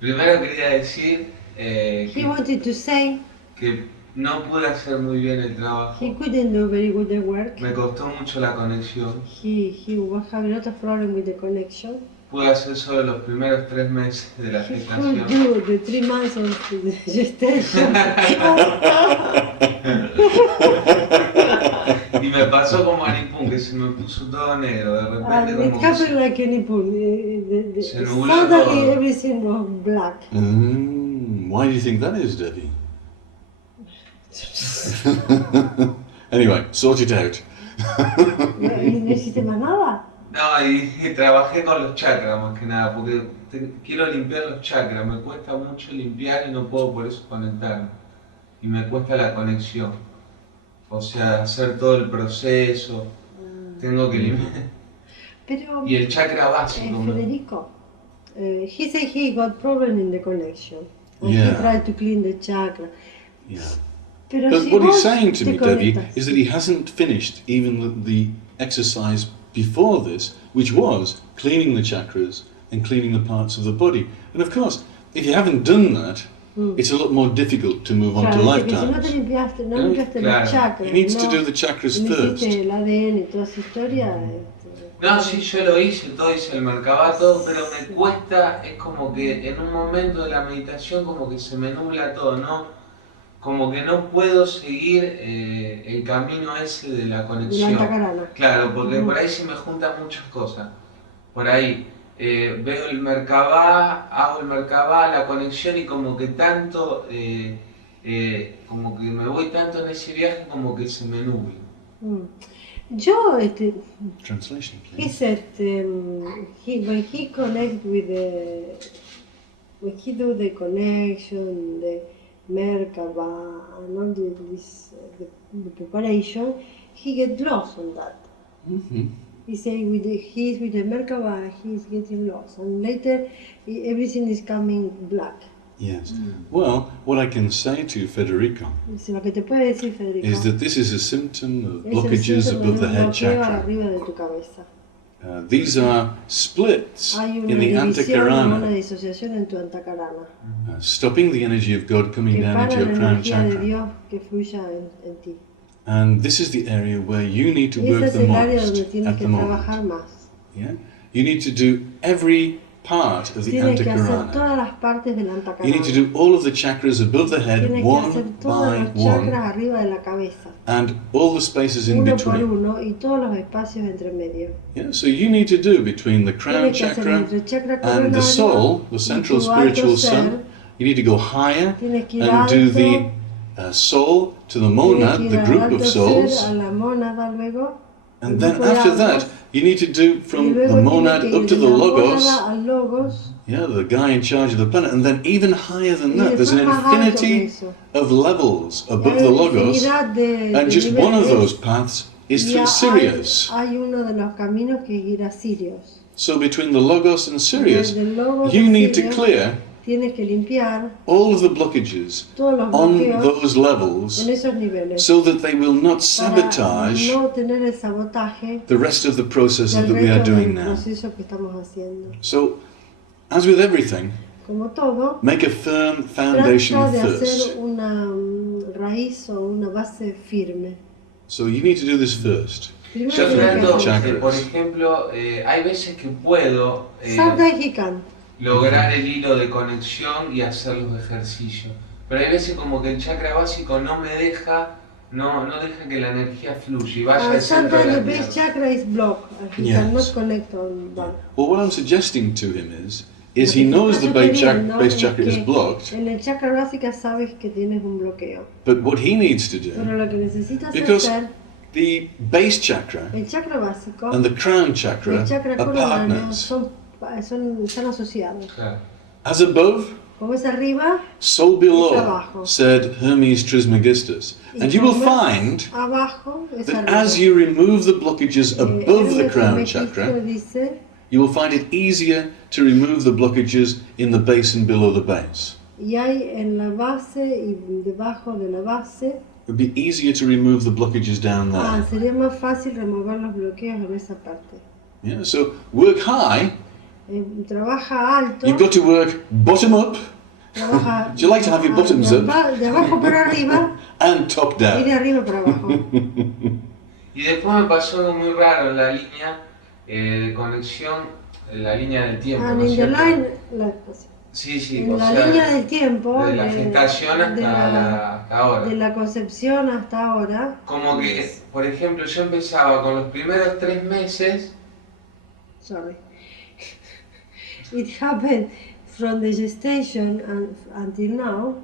Primero quería decir He wanted to say que no pude hacer muy bien el trabajo. he couldn't do very good the work. Me costó mucho la conexión. He was having a lot of problem with the connection. Pude hacer solo los primeros 3 meses de la He could gestación. do the 3 months of the gestation. Y me pasó como a Nipun, que se me puso todo negro. De repente It como que happened like any pool. Se nubló Suddenly todo. everything was black. Why do you think that is, Debbie? Anyway, sort it out. ¿Y no hiciste más nada? No, y trabajé con los chakras más que nada, porque quiero limpiar los chakras, me cuesta mucho limpiar y no puedo por eso conectarme. Y me cuesta la conexión. O sea, hacer todo el proceso, tengo que limpiar. Pero, Y el chakra básico. Federico, he said he got problem in the connection. And Yeah. he tried to clean the chakra. Yeah. Pero But si what he's vos saying to te me, Debbie, conectas- is that he hasn't finished even the exercise before this, which was cleaning the chakras and cleaning the parts of the body. And of course, if you haven't done that, it's a lot more difficult to move on to Claro, dice que si no lifetimes. te limpiaste, no Yeah, limpiaste claro. los chakras, He needs no, to do the chakras no first. hiciste el ADN y toda esa historia. No, sí, yo lo hice, todo hice el mercabato, pero me cuesta, es como que en un momento de la meditación como que se me nubla todo, ¿no? Como que no puedo seguir el camino ese de la De conexión. la antacarana. Claro, porque Ujú. por ahí se me juntan muchas cosas. Por ahí veo el Merkabah, hago el Merkabah, la conexión y como que tanto, como que me voy tanto en ese viaje como que se me nubla. Yo, Translation, he please. said, when he connect with when he do the connection, the Merkabah, and all this, the preparation, he get lost on that. He say he's with the Merkabah, he's getting lost, and later everything is coming black. Yes. Well, what I can say to Federico Dice, lo que te puede decir Federico is that this is a symptom of es el blockages síntoma above de the un head bloqueo chakra. arriba de tu cabeza. These are splits Hay una in the división, una antakarana, disociación en tu antacarana stopping the energy of God coming que down para into la your crown energía de chakra. Dios que fluya en ti. And this is the area where you need to Y ese work es the el área donde most tienes at que the trabajar moment. más. Yeah? You need to do every part of the Tienes que hacer antakarana. todas las partes de la You need to antacarana. do all of the chakras above the head, Tienes que hacer one todos by los one, chakras arriba de la cabeza, and all the spaces in uno por between. uno, y todos los espacios entre medio. Yeah? So you need to do between the crown Tienes que hacer chakra entre el chakra and the coronario soul, the y central tu alto spiritual ser. sun. You need to go higher Tienes que ir and do the alto, soul to the tienes monad, que ir the al group alto of ser, souls, a la mónada luego, And then after that, you need to do from the monad up to the logos, al logos, yeah, the guy in charge of the planet, and then even higher than that, there's an infinity of levels above the logos, and just one of those paths is through Sirius. Hay uno de los caminos que es ir a Sirius. So between the logos and Sirius, Del logos you a need to Sirius, clear tienes que limpiar all of the blockages todos los on bloqueos those levels en esos niveles so that they will not para sabotage no tener el sabotaje the rest of the process del that we are resto doing del now. proceso que estamos haciendo. So, as with everything, Como todo, make a firm foundation trata de first. hacer una raíz o una base firme. So you need to do this first. Primero Yo tienes que trato, hacer. por ejemplo, hay veces que puedo Sometimes he can. lograr el hilo de conexión y hacer los ejercicios. Pero hay veces como que el chakra básico no me deja, no deja que la energía fluya y vaya al centro de Sometimes la the base tierra. chakra is blocked. He Yes. cannot connect on that. Well, what I'm suggesting to him is Lo he que knows te the está base sugiriendo base es chakra is que blocked, en el chakra básica sabes que tienes un bloqueo. but what he needs to do, Pero lo que necesitas because hacer, the base chakra el chakra básico and the crown y chakra el chakra are coronario partners. están asociados. Claro. As above, Como es arriba, so es below, abajo. said Hermes Trismegistus. Y And you will como es find abajo, es that arriba. as you remove the blockages above the Hermes crown Trismegisto chakra, dice, you will find it easier to remove the blockages in the base and below the base. y hay en la base y debajo de la base, It would be easier to remove the blockages down there. sería más fácil remover los bloqueos en esa parte. Yeah, so work high. Trabaja alto, You've got to work bottom up trabaja Do you like to have your bottoms up? de abajo para arriba and top y de down. arriba para abajo. Y después me pasó algo muy raro en la línea de conexión, en la línea del tiempo, And ¿no es in the cierto? line, Sí, sí, en o la sea, línea del tiempo, de la gestación hasta ahora. de la concepción hasta ahora, Como que, por ejemplo, yo empezaba con los primeros 3 meses. sorry, it happened from the gestation until now,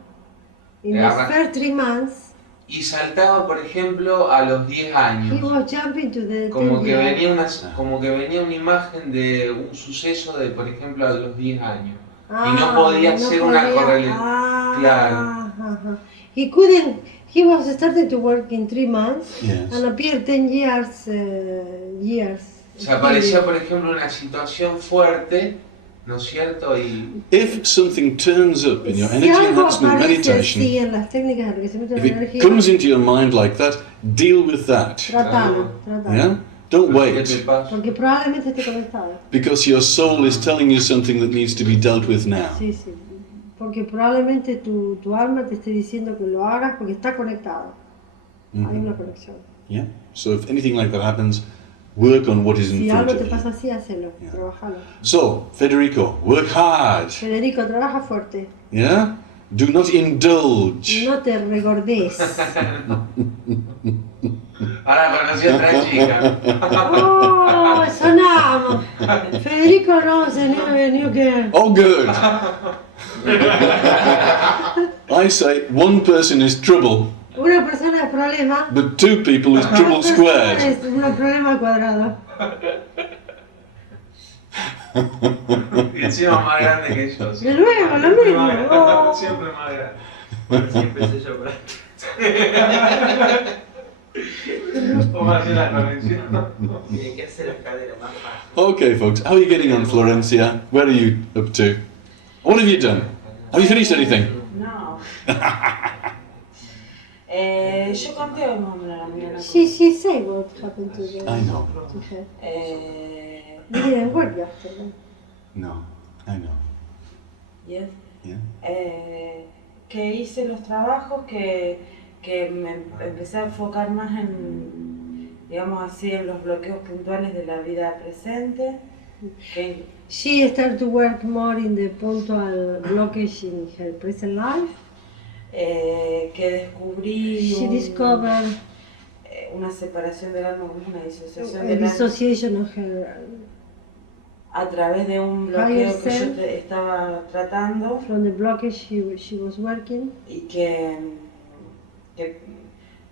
in the first 3 months, Y saltaba, por ejemplo, a los 10 he años. was jumping to the Como 10 que, years. como que venía una imagen de un suceso de, por ejemplo, a los 10 años. Y no podía hacer una correlación. Claro. Ajá. He couldn't, he was starting to work in 3 months Yes. and appeared 10 years, O sea, aparecía, por ejemplo, una situación fuerte, ¿no es cierto? Y If something turns up in your Si energy algo enhancement aparece meditation, así en las técnicas de enriquecimiento de if la it energía, comes into your mind like that, deal with that. trátalo. Yeah? Don't ¿qué wait, te pasa? Porque probablemente esté conectado. because your soul is telling you something that needs to be dealt with now. Sí, sí. Porque probablemente tu alma te esté diciendo que lo hagas porque está conectado. Hay Mhm. una conexión. Yeah? So if anything like that happens, work on what is in Si front algo te of you. pasa así, hacelo. Yeah. Trabajalo. So, Federico, work hard. Federico, trabaja fuerte. Yeah? Do not indulge. No te regordes. Ahora conocí a otra chica. ¡Oh! Sonamos. Federico no, se new que. Oh, good. I say one person is trouble, Una persona es problema. but 2 people is trouble Una persona squared. es un problema cuadrado. Y encima más grande que yo. De nuevo, lo mismo. Oh. Siempre más grande. Bueno, sí, empecé yo por ahí. ¿Cómo hacer la conexión? Tiene que hacer la cadera más fácil. Okay, folks, how are you getting on, Florencia? Where are you up to? What have you done? Have you finished anything? No. Yo conté hoy más o menos la mañana. She say what happened to the I know. to her. You didn't work yesterday. No, I know. Yes. Yeah. Que hice los trabajos, que me empecé a enfocar más en, digamos así, en los bloqueos puntuales de la vida presente. Que, She started to work more in the puntual blockage in her present life. que descubrí She discovered una separación del alma, como una disociación a del alma, dissociation of her a través de un higher bloqueo que yo self. estaba tratando From the blockage she was working. y que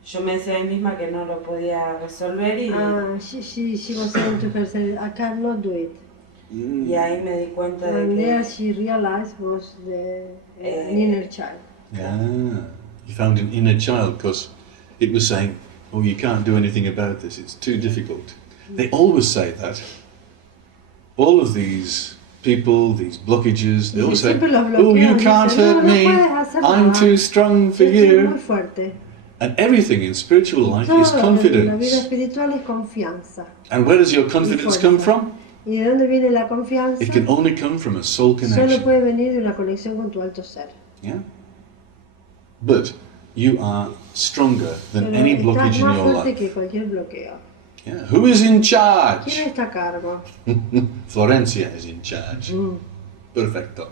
yo me decía a mí misma que no lo podía resolver y, She was saying to herself, I cannot do it. y ahí me di cuenta de And there que she realized was an inner child. Yeah, you found an inner child because it was saying, oh, you can't do anything about this, it's too difficult. They always say that. All of these people, these blockages, they always say, oh, you can't hurt me, I'm too strong for you. And everything in spiritual life is confidence. And where does your confidence come from? ¿Y de dónde viene la confianza? It can only come from a soul Solo connection. puede venir de una conexión con tu alto ser. Yeah? But you are stronger than any blockage in Estás más your fuerte life. que cualquier bloqueo. Yeah. Who is in ¿Quién charge? está a cargo? Florencia is in charge. Perfecto.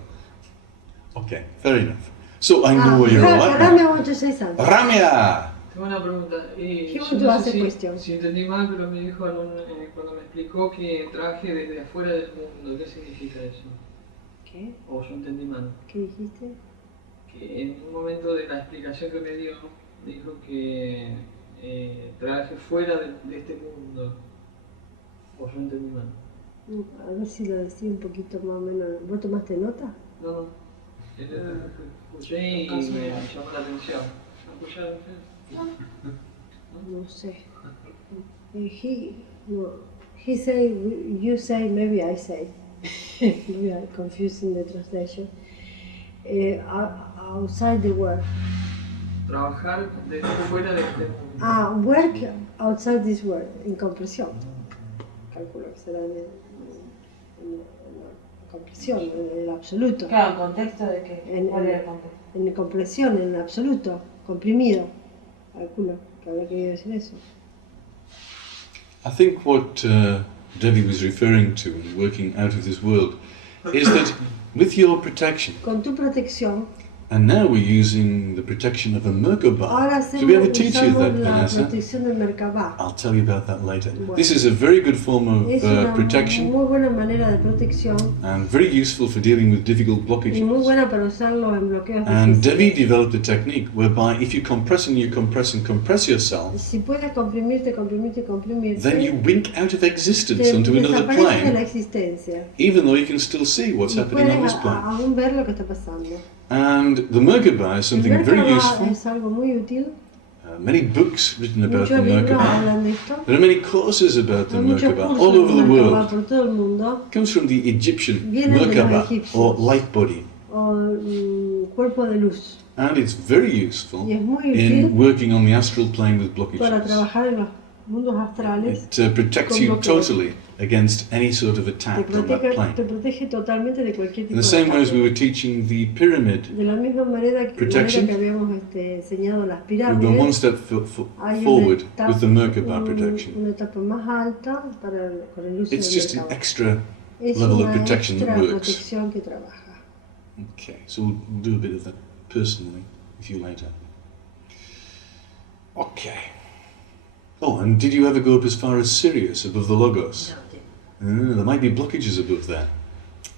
Okay, fair enough. So I know where you're all at Ramya now. want to say something. Ramya! Tengo una pregunta. He Yo want to no ask sé a question. si entendí mal, pero me dijo cuando me explicó que traje desde afuera del mundo. ¿Qué significa eso? ¿Qué? ¿O yo entendí mal? ¿Qué dijiste? Que en un momento de la explicación que me dio, dijo que traje fuera de este mundo. ¿O yo entendí mal? A ver si lo decía un poquito más o menos. ¿Vos tomaste nota? No, no. Escuché y me llamó la atención. ¿No escucharon ustedes? No sé. He say, you say, maybe I say. We are confusing the translation. Outside the world. Trabajar desde fuera de este mundo. Work outside this world, en compresión. Calculo que será en compresión, en el absoluto. Claro, ¿en contexto de qué? ¿Cuál era el contexto? En compresión, en el absoluto, comprimido. Calculo que habría querido decir eso. I think what Debbie was referring to in working out of this world is that with your protection, Con tu protección, and now we're using the protection of a Merkaba. ahora Did we ever teach you usamos that, la Vanessa? protección del Merkabah. I'll tell you about that later. Bueno. This is a very good form Es of una protection muy buena manera de protección and very useful for dealing with difficult y muy blockages. buena para usarlo en bloqueos And Debbie difíciles. developed a technique whereby if you compress and you compress and compress yourself, Si puedes comprimirte, then you wink out of existence te onto another desapareces de la plane, existencia. even though you can still see what's Y happening on this puedes plane. aún ver lo que está pasando. And the Merkaba is something El very Merkabah useful. es algo muy útil. Many books written about the Muchos libros Merkaba. hablan de esto. There are many courses about the Hay muchos Merkaba cursos all over de the Merkabah world. por todo el mundo. It comes from the Egyptian Viene de los Merkaba egipcios. or light body. O cuerpo de luz. And it's very useful Y es muy in útil working on the astral plane with para blockages. trabajar en los mundos astrales. It protects con you bloqueos. totally against any sort of Te attack on that te plane. protege totalmente de cualquier tipo In the de same way as we ataque. were teaching the pyramid, De la misma manera protection, que habíamos enseñado las we've gone one pirámides, step hay forward una with the Merkaba protection. una etapa más alta con el uso It's del just an Merkabah. extra Es level of una protection that extra works. protección que trabaja. Okay, so we'll do a bit of that personally with you later. Okay. Oh, and did you ever go up as far as Sirius, above the Logos? There might be blockages above there.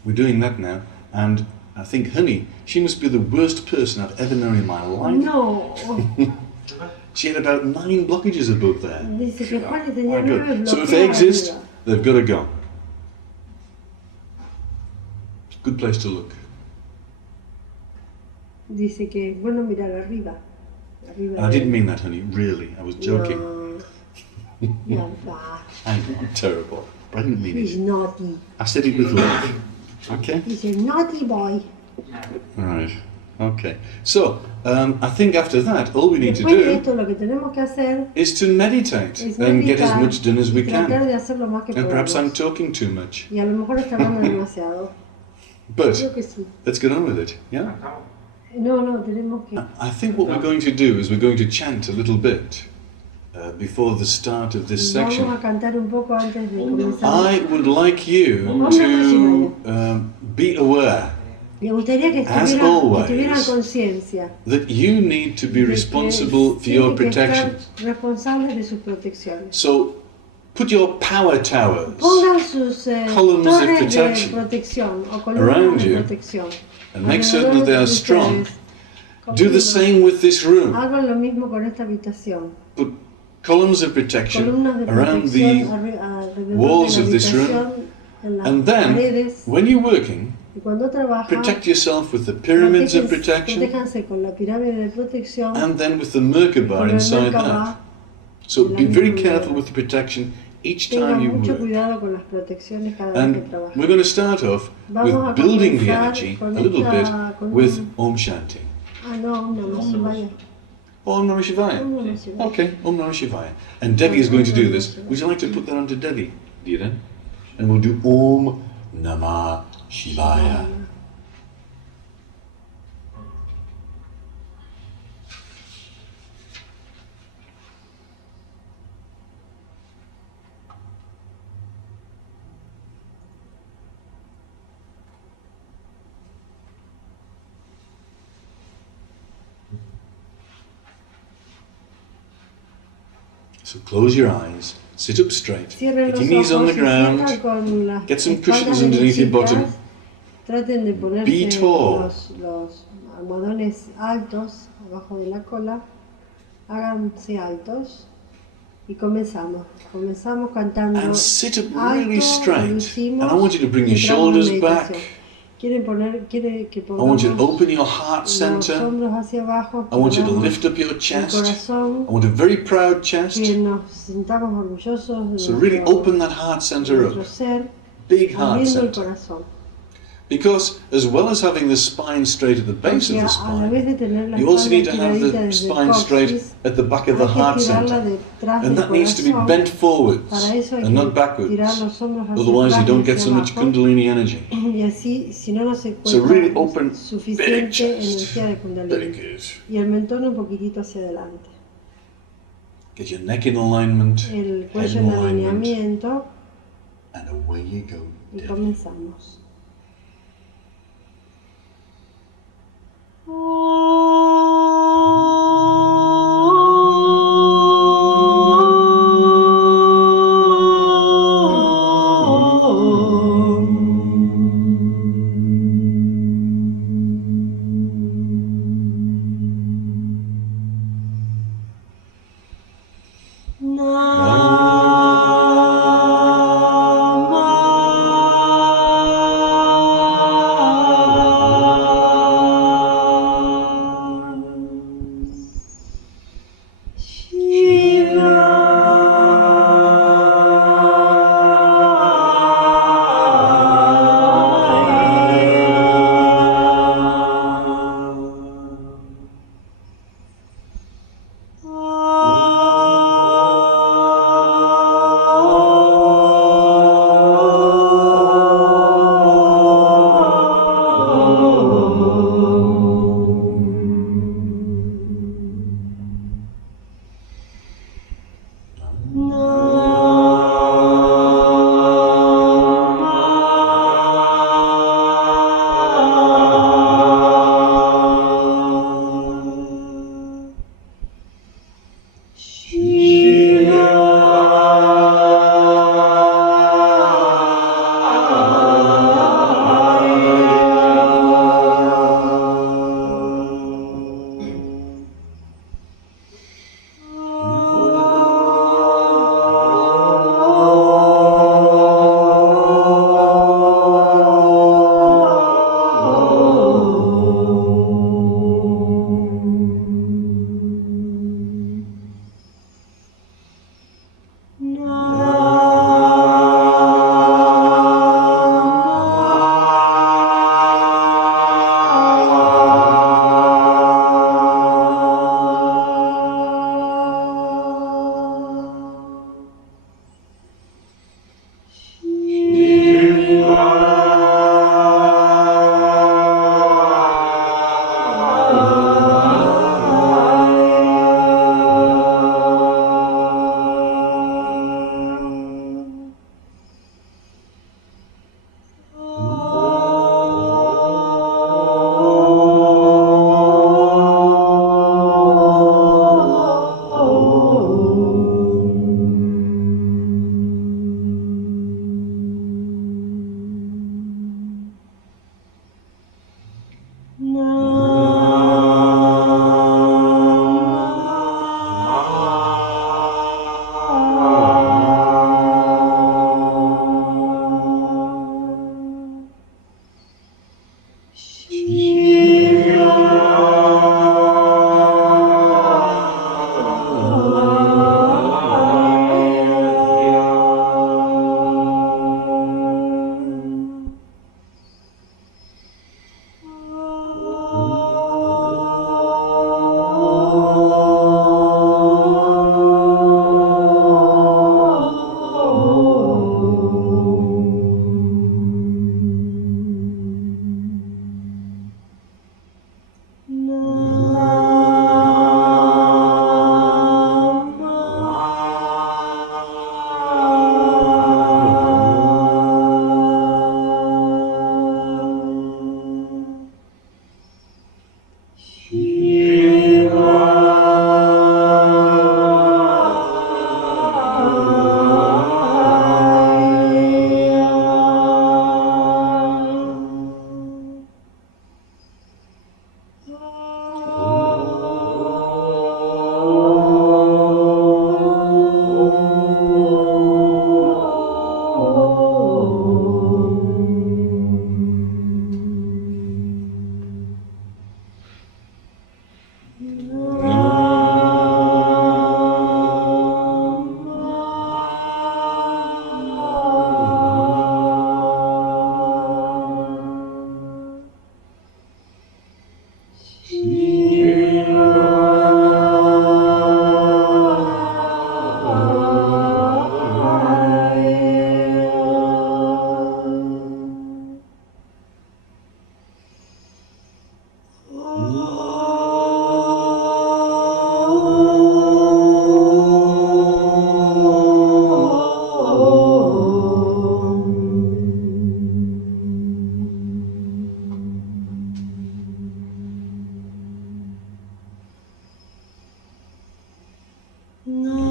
We're doing that now, and I think Honey, she must be the worst person I've ever known in my life. No, She had about 9 blockages above there. dice que Juan tenía My 9 God. So if they bloqueos exist, arriba. they've got to go. Good place to look. Dice que es bueno mirar arriba. And I didn't mean that, honey, really. I was joking. No, no, I'm terrible. But I didn't mean he's it. naughty. I said it with love. Okay? He's a naughty boy. Right. Okay. So, I think after that, all we need to Después de do esto, lo que tenemos que hacer is to meditate es and get as meditar much done as we y tratar can. de hacer lo más que And perhaps I'm podamos. talking too much. Y a lo mejor está hablando demasiado. But Creo que sí. let's get on with it. Yeah? No, tenemos que... I think what we're going to do is we're going to chant a little bit before the start of this Vamos section. a cantar un poco antes de comenzar. I would like you to be aware Me gustaría que as estuvieran always, conciencia that you need to be de que responsible for your tienen que estar protection. responsables de sus protecciones. So put your power towers Pongan sus columns of torres de protection protección o around columnas de you protección and make certain that they are strong. Do the same with this room. Hagan lo mismo con esta habitación. Put columns of protection Columnas de around protección the alrededor walls de la of this room. habitación, en las And then, paredes. when you're working, Y cuando trabajan, protect yourself with the pyramids of protection protéjanse con la pirámide de protección and then with the y Merkaba con el inside Merkaba. that. So la be very misma careful manera. with the protection each Tengan time you mucho work. cuidado con las protecciones cada vez que And trabajan. we're going to start off Vamos with a building the comenzar energy a con little bit con with un- Om Shanti. no, Om Namah Shivaya. Om Namah Shivaya. Om Namah Shivaya. Okay, Om Namah Shivaya. And Devi is going to do this. Would you like to put that onto Devi, Deeran? And we'll do Om Namah Shivaya. So close your eyes, sit up straight, Cierren get los your knees on the ojos y sientan ground, con las get some espaldas cushions underneath your bottom. derechitas. Traten de Be ponerse tall. los almohadones altos abajo de la cola. Háganse altos y comenzamos. Comenzamos cantando and sit up alto, really straight. And reducimos I want you to bring your y entramos en shoulders meditación. back. Quiere que I want you to pongamos open your heart los center. hombros hacia abajo, I want you to pongamos lift up your el chest. corazón, I want a very proud chest. que nos sintamos orgullosos de So really nuestro, open that heart center nuestro up. ser, Big heart abriendo el center. corazón. Because as well as having the spine straight at the base Porque of the a la vez spine, de tener la you also espalda need to have estiradita the desde el spine straight coxis, at the back of the hay que heart estirarla center. detrás And del that needs to be corazón. bent forwards Para eso hay and que not backwards. tirar los hombros hacia Otherwise you atrás y don't get hacia so much abajo. Kundalini energy. Y así, si no se So encuentra really open very suficiente chest. energía de Very Kundalini. good. Y el mentón un poquitito hacia adelante. Get your neck in alignment, El head cuello in en alignment, alineamiento and away you go. y Devi. comenzamos. No,